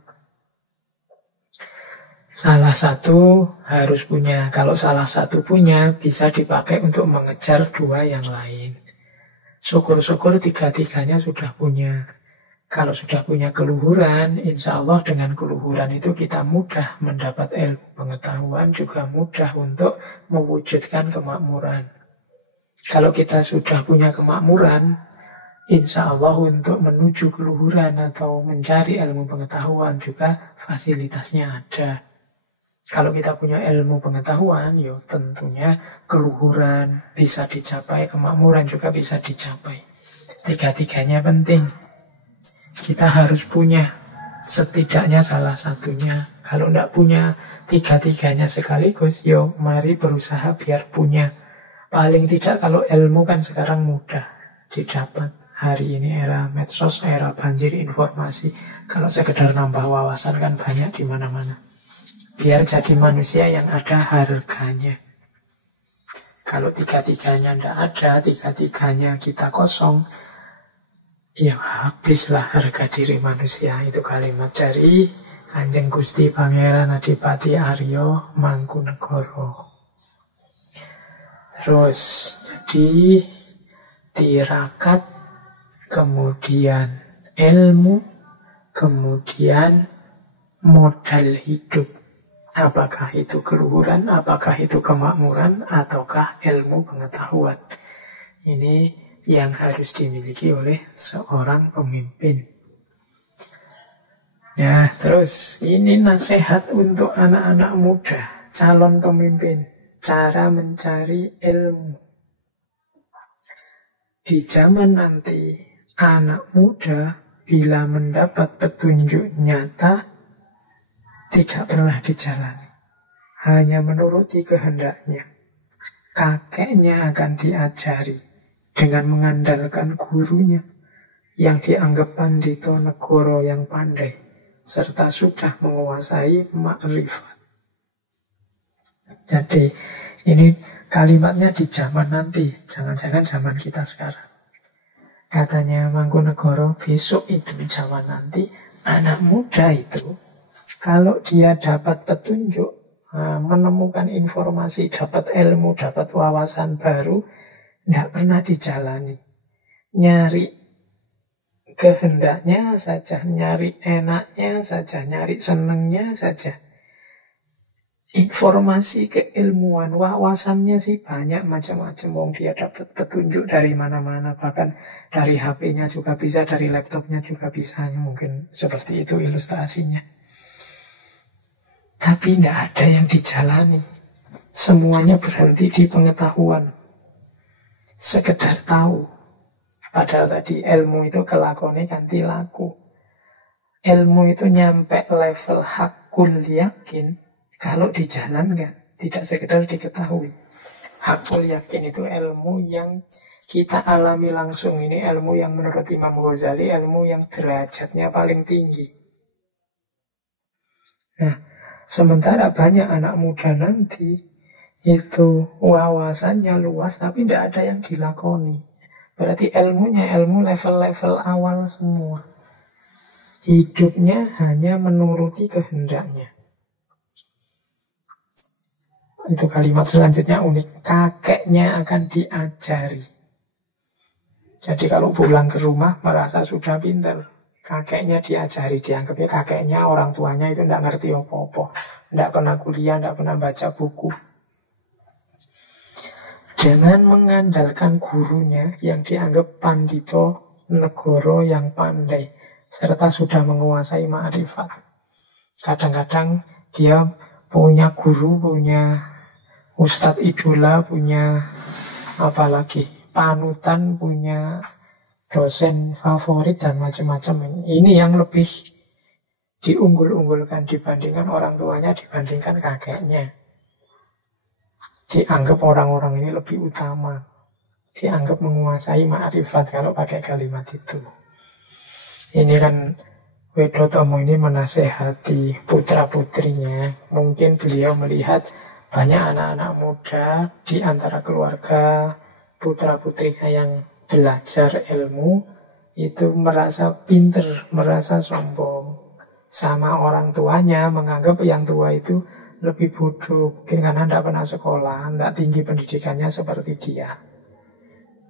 Salah satu harus punya. Kalau salah satu punya, bisa dipakai untuk mengejar 2 yang lain. Syukur-syukur 3-tiganya sudah punya. Kalau sudah punya keluhuran, insya Allah dengan keluhuran itu kita mudah mendapat ilmu pengetahuan, juga mudah untuk mewujudkan kemakmuran. Kalau kita sudah punya kemakmuran, insya Allah untuk menuju keluhuran atau mencari ilmu pengetahuan juga fasilitasnya ada. Kalau kita punya ilmu pengetahuan, ya tentunya keluhuran bisa dicapai, kemakmuran juga bisa dicapai. Tiga-tiganya penting. Kita harus punya setidaknya salah satunya. Kalau tidak punya tiga-tiganya sekaligus, yo mari berusaha biar punya. Paling tidak kalau ilmu kan sekarang mudah didapat. Hari ini era medsos, era banjir informasi. Kalau sekedar nambah wawasan kan banyak di mana-mana. Biar jadi manusia yang ada harganya. Kalau tiga-tiganya tidak ada, tiga-tiganya kita kosong, ya habislah harga diri manusia. Itu kalimat dari Kanjeng Gusti Pangeran Adipati Aryo Mangkunegoro. Terus, jadi tirakat, kemudian ilmu, kemudian modal hidup. Apakah itu keluhuran, apakah itu kemakmuran, ataukah ilmu pengetahuan. Ini yang harus dimiliki oleh seorang pemimpin. Ya, terus ini nasihat untuk anak-anak muda, calon pemimpin. Cara mencari ilmu. Di zaman nanti, anak muda bila mendapat petunjuk nyata, tidak pernah dijalani. Hanya menuruti kehendaknya. Kakeknya akan diajari dengan mengandalkan gurunya yang dianggap pandito negoro yang pandai serta sudah menguasai makrifat. Jadi ini kalimatnya di zaman nanti, jangan-jangan zaman kita sekarang. Katanya Mangkunegoro, besok itu zaman nanti, anak muda itu kalau dia dapat petunjuk, menemukan informasi, dapat ilmu, dapat wawasan baru, tidak pernah dijalani. Nyari kehendaknya saja, nyari enaknya saja, nyari senengnya saja. Informasi keilmuan, wawasannya sih banyak macam-macam. Wong dia dapat petunjuk dari mana-mana, bahkan dari HP-nya juga bisa, dari laptopnya juga bisa. Mungkin seperti itu ilustrasinya. Tapi tidak ada yang dijalani. Semuanya berhenti di pengetahuan. Sekedar tahu. Padahal tadi ilmu itu kelakone ganti laku. Ilmu itu nyampe level hakul yakin kalau dijalankan, tidak sekedar diketahui. Hakul yakin itu ilmu yang kita alami langsung. Ini ilmu yang menurut Imam Ghazali, ilmu yang derajatnya paling tinggi. Nah, sementara banyak anak muda nanti itu wawasannya luas tapi tidak ada yang dilakoni. Berarti ilmunya ilmu level-level awal semua. Hidupnya hanya menuruti kehendaknya. Itu kalimat selanjutnya unik. Kakeknya akan diajari. Jadi kalau pulang ke rumah merasa sudah pintar, kakeknya diajari, dianggapnya kakeknya, orang tuanya itu tidak ngerti apa-apa, tidak pernah kuliah, tidak pernah baca buku. Dengan mengandalkan gurunya yang dianggap pandito negoro yang pandai, serta sudah menguasai ma'rifat. Kadang-kadang dia punya guru, punya ustadz idola, punya apalagi panutan, punya dosen favorit dan macam-macam. Ini yang lebih diunggul-unggulkan dibandingkan orang tuanya, dibandingkan kakeknya. Dianggap orang-orang ini lebih utama, dianggap menguasai ma'rifat kalau pakai kalimat itu. Ini kan Widotomo ini menasehati putra-putrinya. Mungkin beliau melihat banyak anak-anak muda di antara keluarga putra-putrinya yang belajar ilmu itu merasa pinter, merasa sombong sama orang tuanya, menganggap yang tua itu lebih bodoh, mungkin karena tidak pernah sekolah, tidak tinggi pendidikannya seperti dia,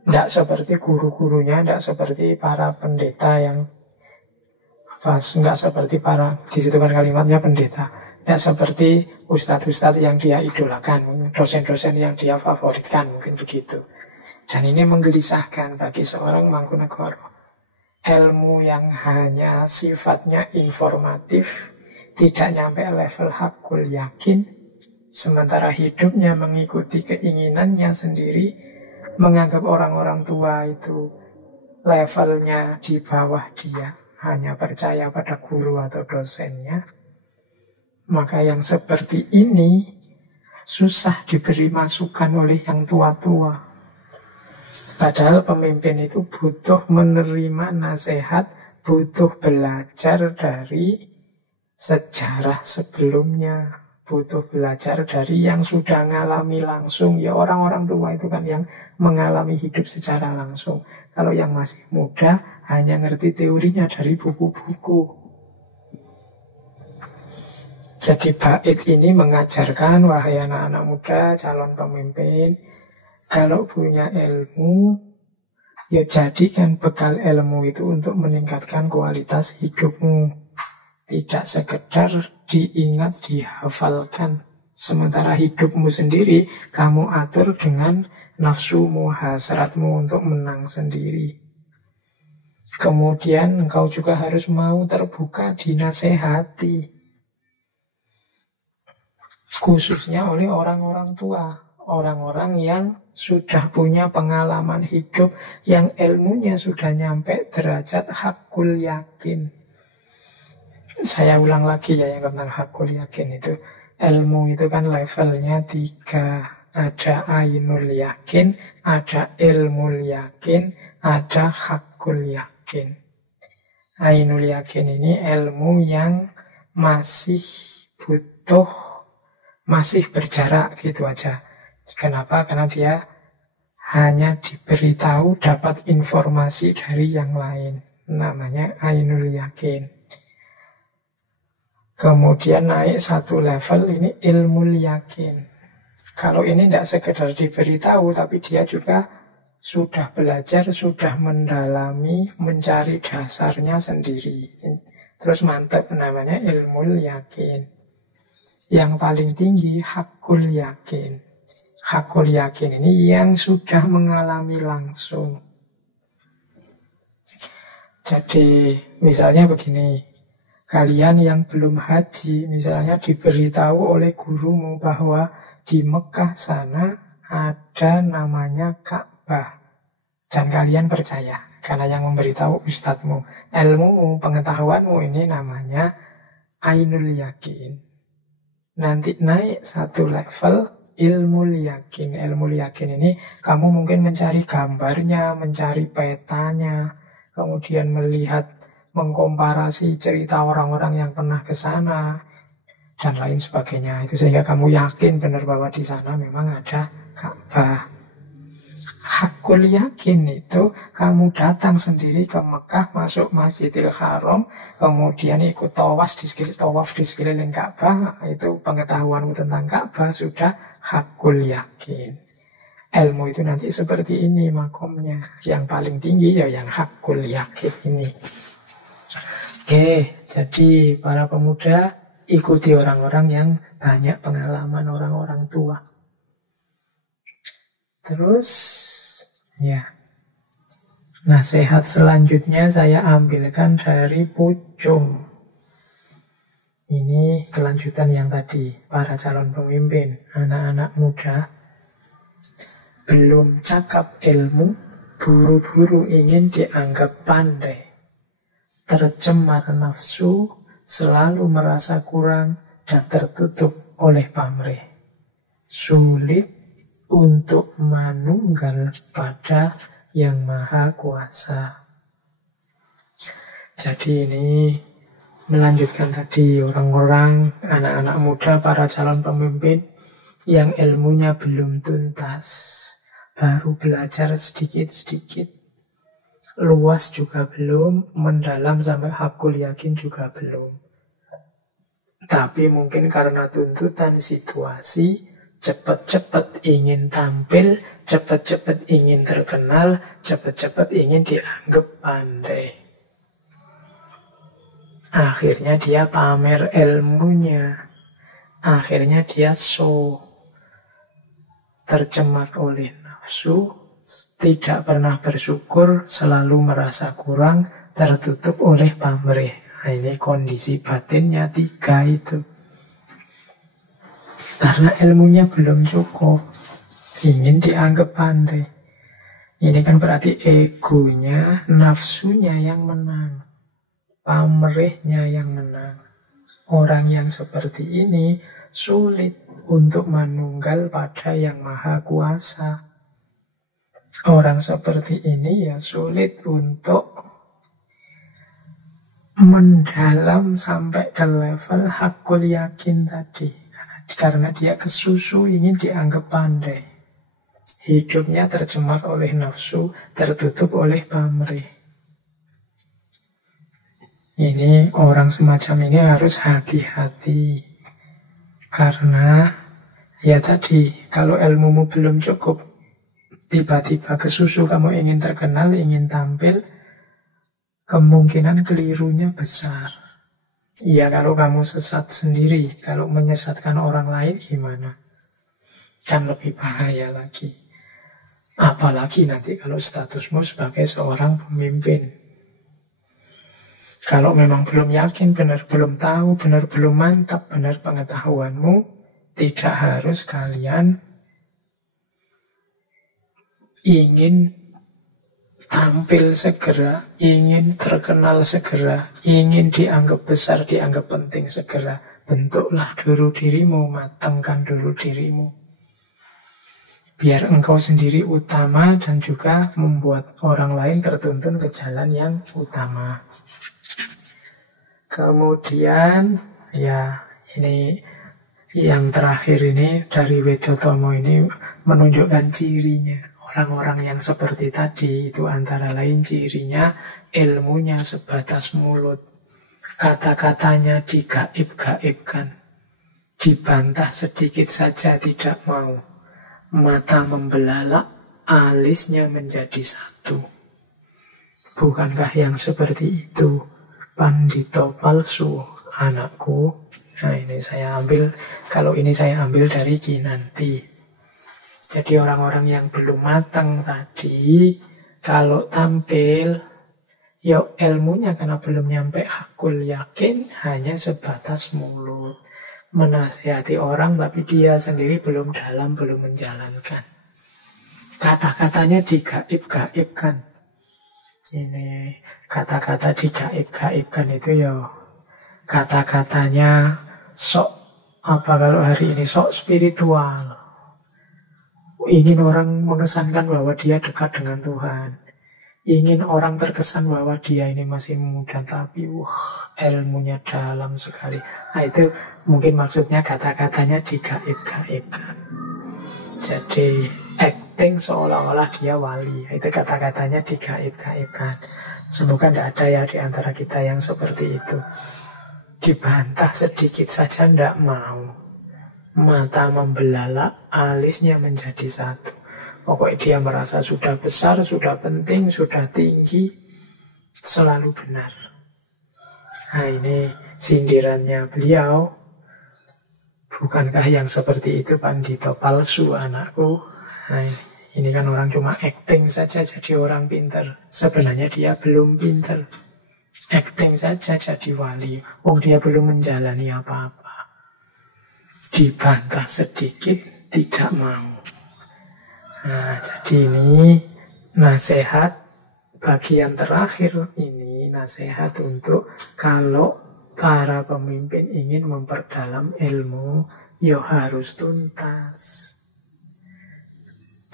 tidak seperti guru-gurunya, tidak seperti para pendeta yang tidak seperti para, di situ kan kalimatnya pendeta, tidak seperti ustadz-ustadz yang dia idolakan, dosen-dosen yang dia favoritkan, mungkin begitu. Dan ini menggelisahkan bagi seorang Mangkunegara. Ilmu yang hanya sifatnya informatif, tidak nyampe level hakul yakin, sementara hidupnya mengikuti keinginannya sendiri, menganggap orang-orang tua itu levelnya di bawah dia, hanya percaya pada guru atau dosennya. Maka yang seperti ini susah diberi masukan oleh yang tua-tua. Padahal pemimpin itu butuh menerima nasihat, butuh belajar dari sejarah sebelumnya, butuh belajar dari yang sudah mengalami langsung. Ya orang-orang tua itu kan yang mengalami hidup secara langsung. Kalau yang masih muda hanya ngerti teorinya dari buku-buku. Jadi bait ini mengajarkan, wahai anak-anak muda, calon pemimpin, kalau punya ilmu, ya jadikan bekal ilmu itu untuk meningkatkan kualitas hidupmu. Tidak sekedar diingat, dihafalkan. Sementara hidupmu sendiri, kamu atur dengan nafsumu, hasratmu untuk menang sendiri. Kemudian engkau juga harus mau terbuka dinasehati. Khususnya oleh orang-orang tua. Orang-orang yang sudah punya pengalaman hidup, yang ilmunya sudah nyampe derajat hakul yakin. Saya ulang lagi ya yang tentang hakul yakin itu. Ilmu itu kan levelnya 3. Ada ainul yakin, ada ilmul yakin, ada hakul yakin. Ainul yakin ini ilmu yang masih butuh, masih berjarak gitu aja. Kenapa? Karena dia hanya diberitahu, dapat informasi dari yang lain. Namanya ainul yakin. Kemudian naik satu level, ini ilmul yakin. Kalau ini tidak sekedar diberitahu, tapi dia juga sudah belajar, sudah mendalami, mencari dasarnya sendiri. Terus mantap, namanya ilmul yakin. Yang paling tinggi hakul yakin. Hakul yakin ini yang sudah mengalami langsung. Jadi misalnya begini, kalian yang belum haji misalnya diberitahu oleh gurumu bahwa di Mekah sana ada namanya Ka'bah. Dan kalian percaya, karena yang memberitahu ustadzmu. Ilmumu, pengetahuanmu ini namanya ainul yakin. Nanti naik satu level, ilmu yakin. Ilmu yakin ini kamu mungkin mencari gambarnya, mencari petanya, kemudian melihat, mengkomparasi cerita orang-orang yang pernah ke sana dan lain sebagainya. Itu sehingga kamu yakin benar bahwa di sana memang ada Ka'bah. Hakul yakin itu kamu datang sendiri ke Mekah, masuk Masjidil Haram, kemudian ikut tawaf di sekeliling Ka'bah. Itu pengetahuanmu tentang Ka'bah sudah hakul yakin. Ilmu itu nanti seperti ini makomnya. Yang paling tinggi ya yang hakul yakin ini. Oke, jadi para pemuda ikuti orang-orang yang banyak pengalaman, orang-orang tua. Terus ya, nasihat selanjutnya saya ambilkan dari Pucung. Ini kelanjutan yang tadi, para calon pemimpin, anak-anak muda, belum cakap ilmu, buru-buru ingin dianggap pandai, tercemar nafsu, selalu merasa kurang dan tertutup oleh pamrih. Sulit untuk manunggal pada yang maha kuasa. Jadi ini melanjutkan tadi orang-orang, anak-anak muda, para calon pemimpin yang ilmunya belum tuntas, baru belajar sedikit-sedikit, luas juga belum, mendalam sampai hakul yakin juga belum. Tapi mungkin karena tuntutan situasi, cepat-cepat ingin tampil, cepat-cepat ingin terkenal, cepat-cepat ingin dianggap pandai. Akhirnya dia pamer ilmunya. Akhirnya dia tercemar oleh nafsu, tidak pernah bersyukur, selalu merasa kurang, tertutup oleh pamrih. Nah, ini kondisi batinnya 3 itu. Karena ilmunya belum cukup, ingin dianggap pandai. Ini kan berarti egonya, nafsunya yang menang, pamrihnya yang menang. Orang yang seperti ini sulit untuk menunggal pada yang maha kuasa. Orang seperti ini ya sulit untuk mendalam sampai ke level hakul yakin tadi. Karena dia kesusu ingin dianggap pandai. Hidupnya tercemar oleh nafsu, tertutup oleh pamrih. Ini orang semacam ini harus hati-hati. Karena ya tadi, kalau ilmumu belum cukup, tiba-tiba kesusu kamu ingin terkenal, ingin tampil, kemungkinan kelirunya besar. Iya, kalau kamu sesat sendiri, kalau menyesatkan orang lain gimana? Kan lebih bahaya lagi. Apalagi nanti kalau statusmu sebagai seorang pemimpin. Kalau memang belum yakin, benar belum tahu, benar belum mantap, benar pengetahuanmu, tidak harus kalian ingin tampil segera, ingin terkenal segera, ingin dianggap besar, dianggap penting segera. Bentuklah dulu dirimu, matangkan dulu dirimu. Biar engkau sendiri utama dan juga membuat orang lain tertuntun ke jalan yang utama. Kemudian, ya ini yang terakhir ini dari Wedotomo ini menunjukkan cirinya. Orang-orang yang seperti tadi itu antara lain cirinya ilmunya sebatas mulut. Kata-katanya digaib-gaibkan. Dibantah sedikit saja tidak mau. Mata membelalak, alisnya menjadi satu. Bukankah yang seperti itu pandito palsu, anakku? Nah, ini saya ambil, kalau ini saya ambil dari Kinanti. Jadi orang-orang yang belum matang tadi, kalau tampil, ya ilmunya karena belum nyampe hakul yakin, hanya sebatas mulut. Menasihati orang, tapi dia sendiri belum dalam, belum menjalankan. Kata-katanya digaib-gaibkan. Ini kata-kata digaib-gaibkan itu ya, kata-katanya sok, apa kalau hari ini, sok spiritual. Ingin orang mengesankan bahwa dia dekat dengan Tuhan. Ingin orang terkesan bahwa dia ini masih muda, tapi ilmunya dalam sekali. Nah, itu mungkin maksudnya kata-katanya digaib-gaibkan. Jadi acting seolah-olah dia wali. Itu kata-katanya digaib-gaibkan. Semoga tidak ada ya di antara kita yang seperti itu. Dibantah sedikit saja tidak mau. Mata membelalak, alisnya menjadi satu. Pokoknya dia merasa sudah besar, sudah penting, sudah tinggi, selalu benar. Nah, ini sindirannya beliau. Bukankah yang seperti itu pandito palsu, anakku? Nah, ini kan orang cuma acting saja jadi orang pintar. Sebenarnya dia belum pintar. Acting saja jadi wali. Dia belum menjalani apa-apa. Dibantah sedikit, tidak mau. Nah, jadi ini nasihat bagian terakhir ini, nasihat untuk kalau para pemimpin ingin memperdalam ilmu, ya harus tuntas.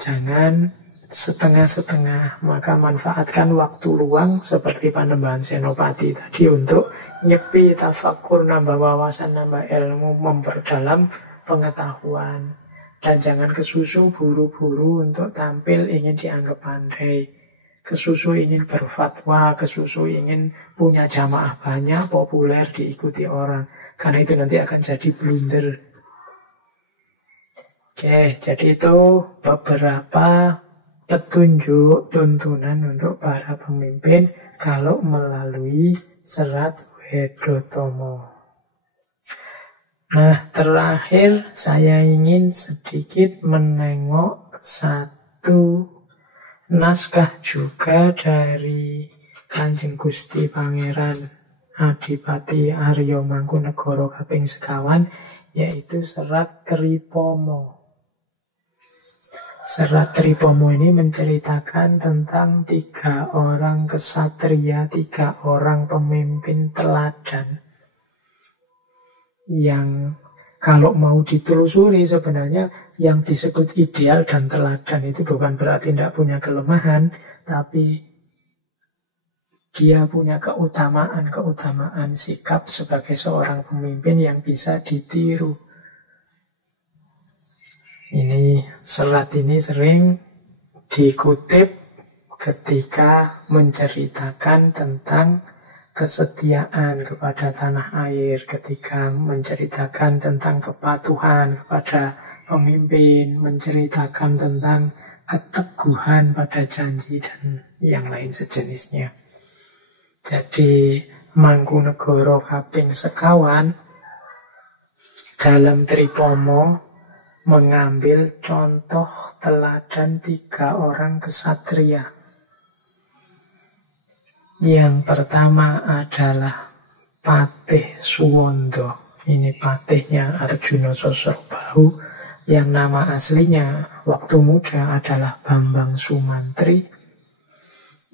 Jangan setengah-setengah, maka manfaatkan waktu luang seperti Panembahan Senopati tadi untuk nyepi, tafakur, nambah wawasan, nambah ilmu, memperdalam pengetahuan. Dan jangan kesusu buru-buru untuk tampil ingin dianggap pandai. Kesusu ingin berfatwa, kesusu ingin punya jamaah banyak, populer, diikuti orang. Karena itu nanti akan jadi blunder. Oke, jadi itu beberapa petunjuk, tuntunan untuk para pemimpin kalau melalui serat Wedotomo. Nah, terakhir saya ingin sedikit menengok satu naskah juga dari Kanjeng Gusti Pangeran Adipati Arya Mangkunegara kaping sekawan, yaitu Serat Kripomo. Serat Kripomo ini menceritakan tentang 3 orang kesatria, 3 orang pemimpin teladan yang kalau mau ditelusuri sebenarnya yang disebut ideal dan teladan itu bukan berarti tidak punya kelemahan, tapi dia punya keutamaan sikap sebagai seorang pemimpin yang bisa ditiru. Serat ini sering dikutip ketika menceritakan tentang kesetiaan kepada tanah air, ketika menceritakan tentang kepatuhan kepada pemimpin, menceritakan tentang keteguhan pada janji dan yang lain sejenisnya. Jadi Mangkunegara kaping sekawan dalam Tripomo mengambil contoh teladan 3 orang kesatria. Yang pertama adalah Patih Suwondo. Ini patihnya Arjuna Sosrobahu, yang nama aslinya waktu muda adalah Bambang Sumantri.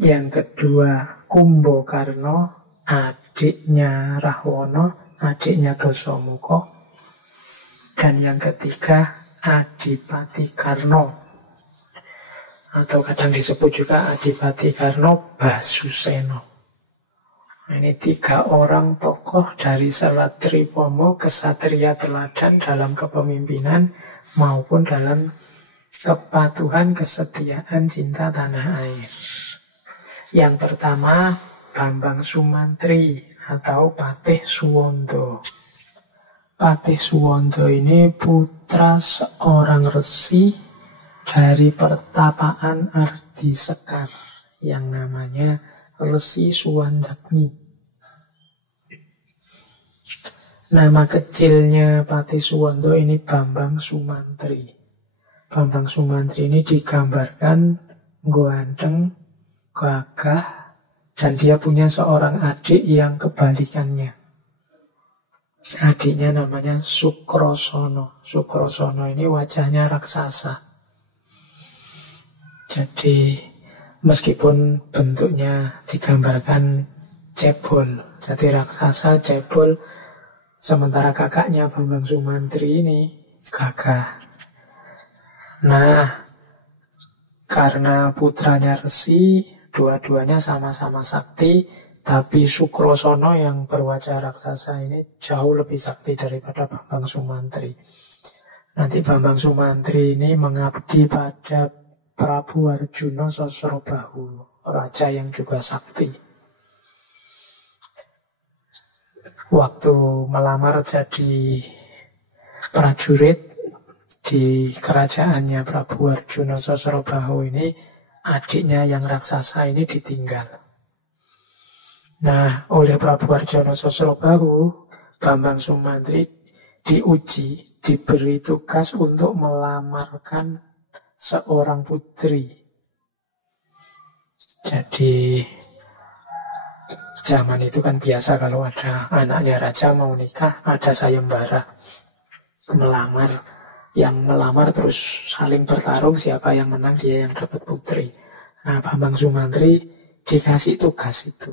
Yang kedua Kumbakarna, adiknya Rahwana, adiknya Dasamuka. Dan yang ketiga Adipati Karna, atau kadang disebut juga Adipati Karna Basuseno. Ini 3 orang tokoh dari Serat Tripomo, kesatria teladan dalam kepemimpinan maupun dalam kepatuhan, kesetiaan, cinta tanah air. Yang pertama Bambang Sumantri atau Patih Suwondo. Patih Suwondo ini putra seorang resi dari pertapaan Ardi Sekar yang namanya Resi Suwandagni. Nama kecilnya Patih Suwondo ini Bambang Sumantri. Bambang Sumantri ini digambarkan ganteng, gagah, dan dia punya seorang adik yang kebalikannya. Adiknya namanya Sukrosono. Sukrosono ini wajahnya raksasa. Jadi meskipun bentuknya digambarkan cebol, jadi raksasa cebol, sementara kakaknya Bambang Sumantri ini gagah. Nah, karena putranya resi, dua-duanya sama-sama sakti, tapi Sukrosono yang berwajah raksasa ini jauh lebih sakti daripada Bambang Sumantri. Nanti Bambang Sumantri ini mengabdi pada Prabu Arjuna Sosrobahu, raja yang juga sakti. Waktu melamar jadi prajurit di kerajaannya Prabu Arjuna Sosrobahu ini, adiknya yang raksasa ini ditinggal. Nah, oleh Prabu Arjuna Sosrobahu, Bambang Sumantri diuji, diberi tugas untuk melamarkan seorang putri. Jadi zaman itu kan biasa kalau ada anaknya raja mau nikah, ada sayembara melamar. Yang melamar terus saling bertarung, siapa yang menang dia yang dapat putri. Nah, Bambang Sumantri dikasih tugas itu.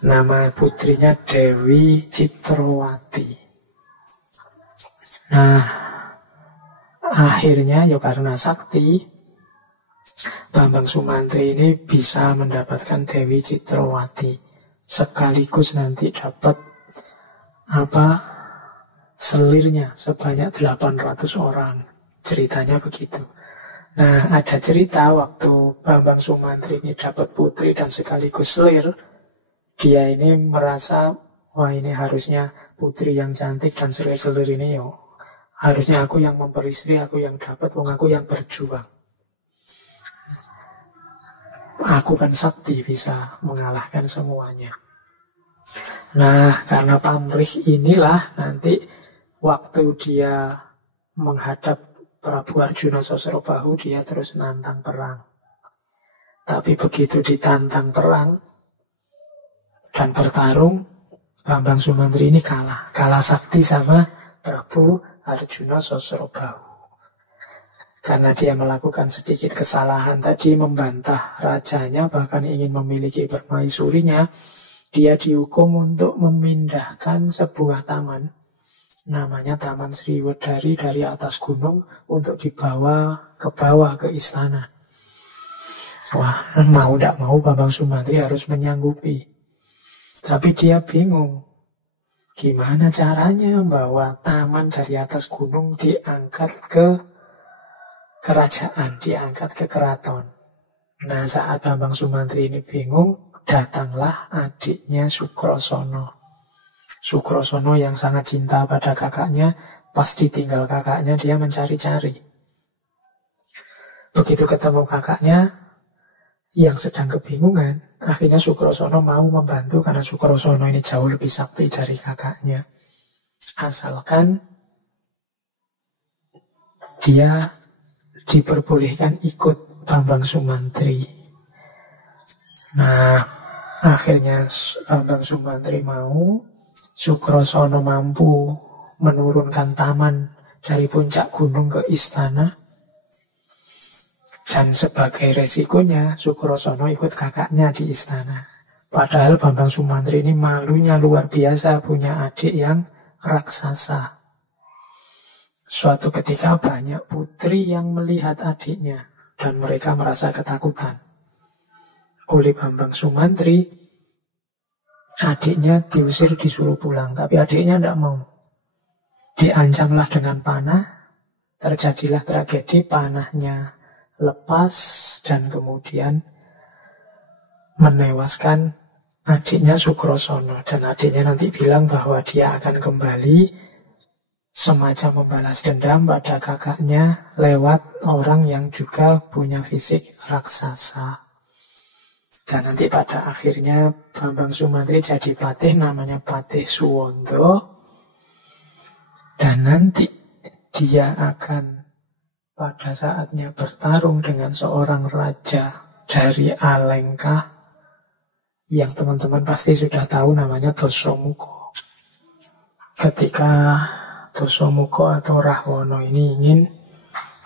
Nama putrinya Dewi Citrawati. Nah, akhirnya ya karena sakti, Bambang Sumantri ini bisa mendapatkan Dewi Citrawati, sekaligus nanti dapat selirnya sebanyak 800 orang. Ceritanya begitu. Nah, ada cerita waktu Bambang Sumantri ini dapat putri dan sekaligus selir, dia ini merasa, wah ini harusnya putri yang cantik dan selir-selir ini harusnya aku yang memperistri, aku yang dapat, aku yang berjuang. Aku kan sakti, bisa mengalahkan semuanya. Nah, karena pamrih inilah nanti waktu dia menghadap Prabu Arjuna Sosrobahu, dia terus nantang perang. Tapi begitu ditantang perang dan bertarung, Bambang Sumantri ini kalah sakti sama Prabu Arjuna Sosrobahu. Karena dia melakukan sedikit kesalahan tadi, membantah rajanya, bahkan ingin memiliki permaisurinya, dia dihukum untuk memindahkan sebuah taman, namanya Taman Sriwedari, dari atas gunung untuk dibawa ke bawah ke istana. Wah, mau tidak mau Bambang Sumantri harus menyanggupi. Tapi dia bingung, gimana caranya bahwa taman dari atas gunung diangkat ke kerajaan, diangkat ke keraton. Nah, saat Bambang Sumantri ini bingung, datanglah adiknya Sukrosono. Sukrosono yang sangat cinta pada kakaknya, pas ditinggal kakaknya dia mencari-cari. Begitu ketemu kakaknya yang sedang kebingungan, akhirnya Sukrosono mau membantu karena Sukrosono ini jauh lebih sakti dari kakaknya. Asalkan dia diperbolehkan ikut Bambang Sumantri. Nah, akhirnya Bambang Sumantri mau. Sukrosono mampu menurunkan taman dari puncak gunung ke istana. Dan sebagai resikonya, Sukrosono ikut kakaknya di istana. Padahal Bambang Sumantri ini malunya luar biasa, punya adik yang raksasa. Suatu ketika banyak putri yang melihat adiknya dan mereka merasa ketakutan. Oleh Bambang Sumantri, adiknya diusir, disuruh pulang, tapi adiknya tidak mau. Diancamlah dengan panah, terjadilah tragedi, panahnya lepas dan kemudian menewaskan adiknya Sukrosono. Dan adiknya nanti bilang bahwa dia akan kembali semacam membalas dendam pada kakaknya lewat orang yang juga punya fisik raksasa. Dan nanti pada akhirnya Bambang Sumantri jadi patih, namanya Patih Suwondo. Dan nanti dia akan pada saatnya bertarung dengan seorang raja dari Alengka yang teman-teman pasti sudah tahu, namanya Dasamuka. Ketika Dasamuka atau Rahwana ini ingin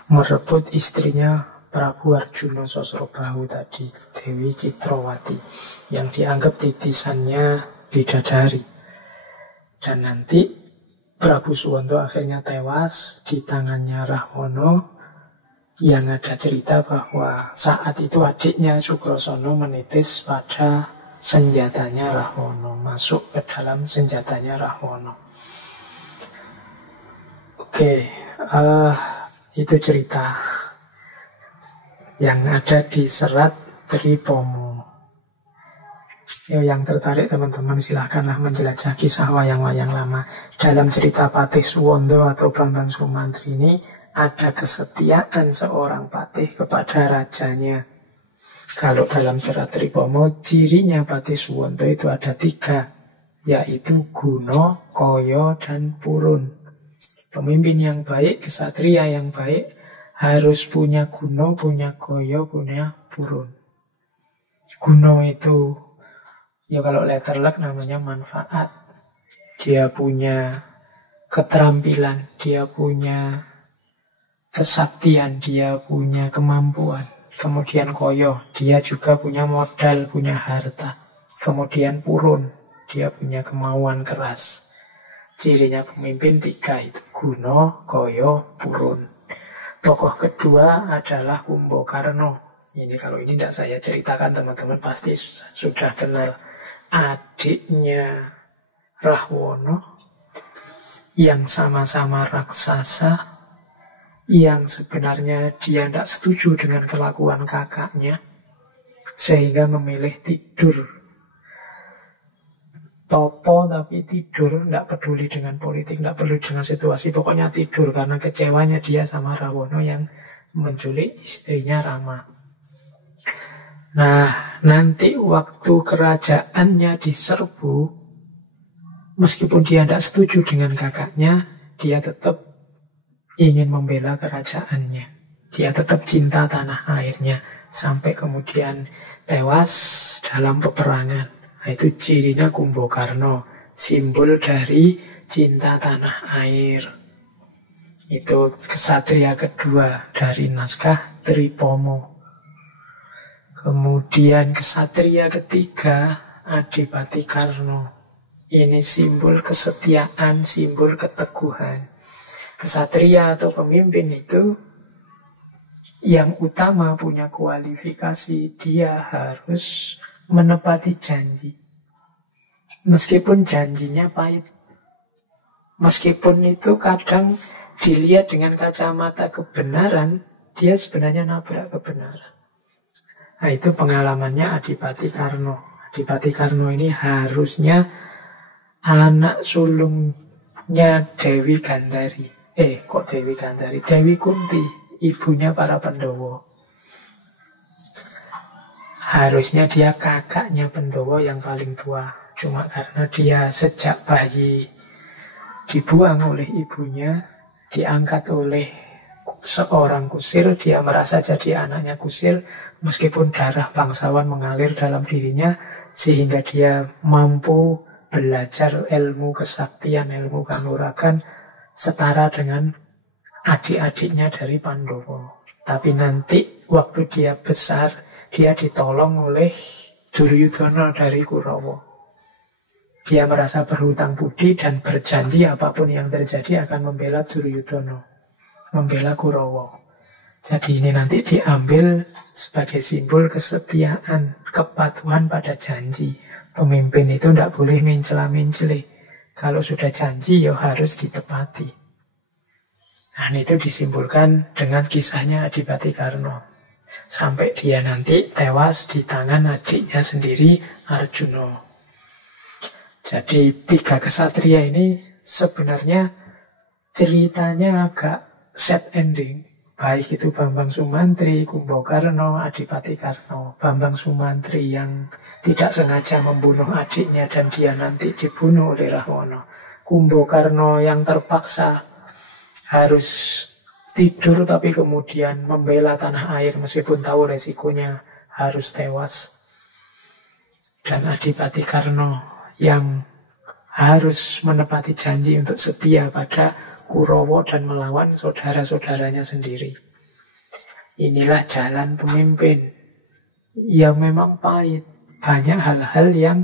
merebut istrinya Prabu Arjuna Sosrobahu tadi, Dewi Citrawati, yang dianggap titisannya bidadari. Dan nanti Prabu Suwonto akhirnya tewas di tangannya Rahwana, yang ada cerita bahwa saat itu adiknya Sukrosono menitis pada senjatanya Rahwana, masuk ke dalam senjatanya Rahwana. Oke, itu cerita yang ada di serat Tripomo. Yang tertarik teman-teman silahkanlah menjelajah kisah wayang-wayang lama. Dalam cerita Patih Suwondo atau Bambang Sumantri ini ada kesetiaan seorang patih kepada rajanya. Kalau dalam serat Tripomo, cirinya Patih Suwondo itu ada 3, yaitu Guno, Koyo, dan Purun. Pemimpin yang baik, kesatria yang baik harus punya Guno, punya Koyo, punya Purun. Guno itu, ya kalau letter luck namanya manfaat. Dia punya keterampilan, dia punya kesaktian, dia punya kemampuan. Kemudian Koyo, dia juga punya modal, punya harta. Kemudian Purun, dia punya kemauan keras. Cirinya pemimpin 3 itu, Guno, Koyo, Purun. Tokoh kedua adalah Kumbakarna. Ini kalau ini tidak saya ceritakan, teman-teman pasti sudah kenal. Adiknya Rahwana, yang sama-sama raksasa, yang sebenarnya dia tidak setuju dengan kelakuan kakaknya, sehingga memilih tidur. Topo tapi tidur, tidak peduli dengan politik, tidak peduli dengan situasi, pokoknya tidur karena kecewanya dia sama Rahwana yang menculik istrinya Rama. Nah, nanti waktu kerajaannya diserbu, meskipun dia tidak setuju dengan kakaknya, dia tetap ingin membela kerajaannya. Dia tetap cinta tanah airnya sampai kemudian tewas dalam peperangan. Nah, itu cirinya Kumbakarna, simbol dari cinta tanah air. Itu kesatria kedua dari naskah Tripomo. Kemudian kesatria ketiga Adipati Karna. Ini simbol kesetiaan, simbol keteguhan. Kesatria atau pemimpin itu yang utama punya kualifikasi, dia harus menepati janji. Meskipun janjinya pahit. Meskipun itu kadang dilihat dengan kacamata kebenaran, dia sebenarnya nabrak kebenaran. Nah, itu pengalamannya Adipati Karna. Adipati Karna ini harusnya anak sulungnya Dewi Gandari. Kok Dewi Gandari? Dewi Kunti, ibunya para Pandhawa. Harusnya dia kakaknya Pandhawa yang paling tua. Cuma karena dia sejak bayi dibuang oleh ibunya, diangkat oleh seorang kusir, dia merasa jadi anaknya kusir, meskipun darah bangsawan mengalir dalam dirinya, sehingga dia mampu belajar ilmu kesaktian, ilmu kanuragan setara dengan adik-adiknya dari Pandhawa. Tapi nanti waktu dia besar, dia ditolong oleh Duryudana dari Kurawa. Dia merasa berhutang budi dan berjanji apapun yang terjadi akan membela Duryudana, membela Kurawa. Jadi ini nanti diambil sebagai simbol kesetiaan, kepatuhan pada janji. Pemimpin itu tidak boleh mencela-mencele. Kalau sudah janji, ya harus ditepati. Nah, itu disimbolkan dengan kisahnya Adipati Karna. Sampai dia nanti tewas di tangan adiknya sendiri, Arjuna. Jadi 3 kesatria ini sebenarnya ceritanya agak sad ending. Baik itu Bambang Sumantri, Kumbakarna, Adipati Karna. Bambang Sumantri yang tidak sengaja membunuh adiknya dan dia nanti dibunuh oleh Rahwana. Kumbakarna yang terpaksa harus tidur tapi kemudian membela tanah air meskipun tahu resikonya harus tewas. Dan Adipati Karna yang harus menepati janji untuk setia pada Kurawa dan melawan saudara-saudaranya sendiri. Inilah jalan pemimpin yang memang pahit. Banyak hal-hal yang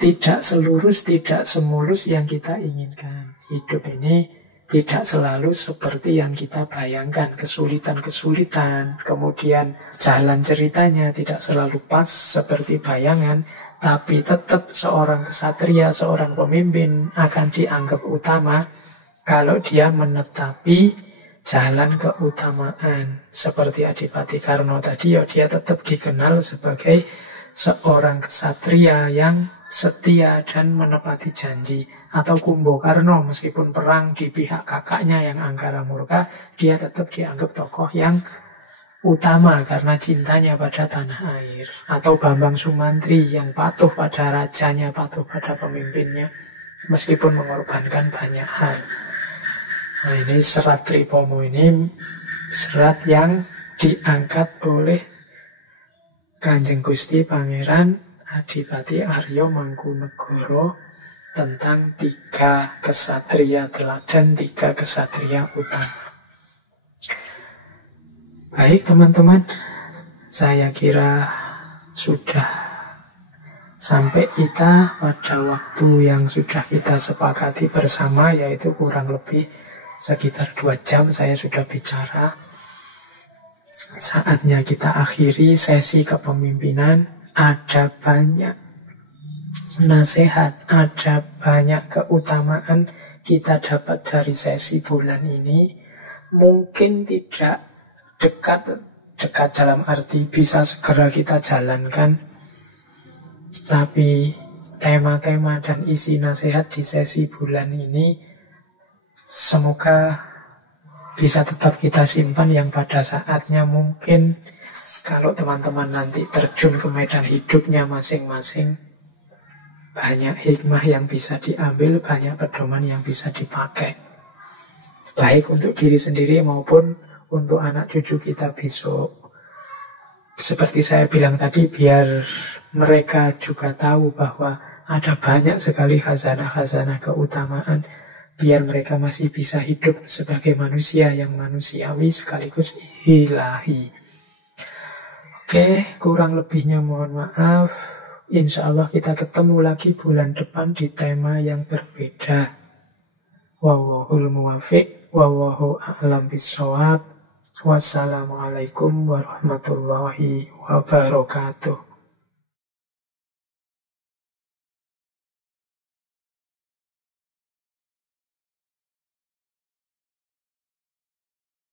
tidak selurus, tidak semulus yang kita inginkan. Hidup ini tidak selalu seperti yang kita bayangkan. Kesulitan-kesulitan, kemudian jalan ceritanya tidak selalu pas seperti bayangan. Tapi tetap seorang kesatria, seorang pemimpin akan dianggap utama kalau dia menetapi jalan keutamaan. Seperti Adipati Karna tadi, ya dia tetap dikenal sebagai seorang kesatria yang setia dan menepati janji. Atau Kumbakarna meskipun perang di pihak kakaknya yang angkara murka, dia tetap dianggap tokoh yang utama karena cintanya pada tanah air. Atau Bambang Sumantri yang patuh pada rajanya, patuh pada pemimpinnya, meskipun mengorbankan banyak hal. Nah, ini serat Tripomo ini serat yang diangkat oleh Kanjeng Gusti Pangeran Adipati Arya Mangkunegara tentang 3 kesatria teladan, 3 kesatria utama. Baik teman-teman, saya kira sudah sampai kita pada waktu yang sudah kita sepakati bersama, yaitu kurang lebih sekitar 2 jam saya sudah bicara. Saatnya kita akhiri sesi kepemimpinan. Ada banyak nasihat, ada banyak keutamaan kita dapat dari sesi bulan ini. Mungkin tidak dekat dalam arti bisa segera kita jalankan, tapi tema-tema dan isi nasihat di sesi bulan ini semoga bisa tetap kita simpan, yang pada saatnya mungkin kalau teman-teman nanti terjun ke medan hidupnya masing-masing, banyak hikmah yang bisa diambil, banyak pedoman yang bisa dipakai. baik untuk diri sendiri maupun untuk anak cucu kita besok. Seperti saya bilang tadi, biar mereka juga tahu bahwa ada banyak sekali khazanah-khazanah keutamaan, biar mereka masih bisa hidup sebagai manusia yang manusiawi sekaligus ilahi. Oke, kurang lebihnya mohon maaf. Insya Allah kita ketemu lagi bulan depan di tema yang berbeda. Wallahul muwafiq, wallahu a'lam bishawab. Wassalamualaikum warahmatullahi wabarakatuh.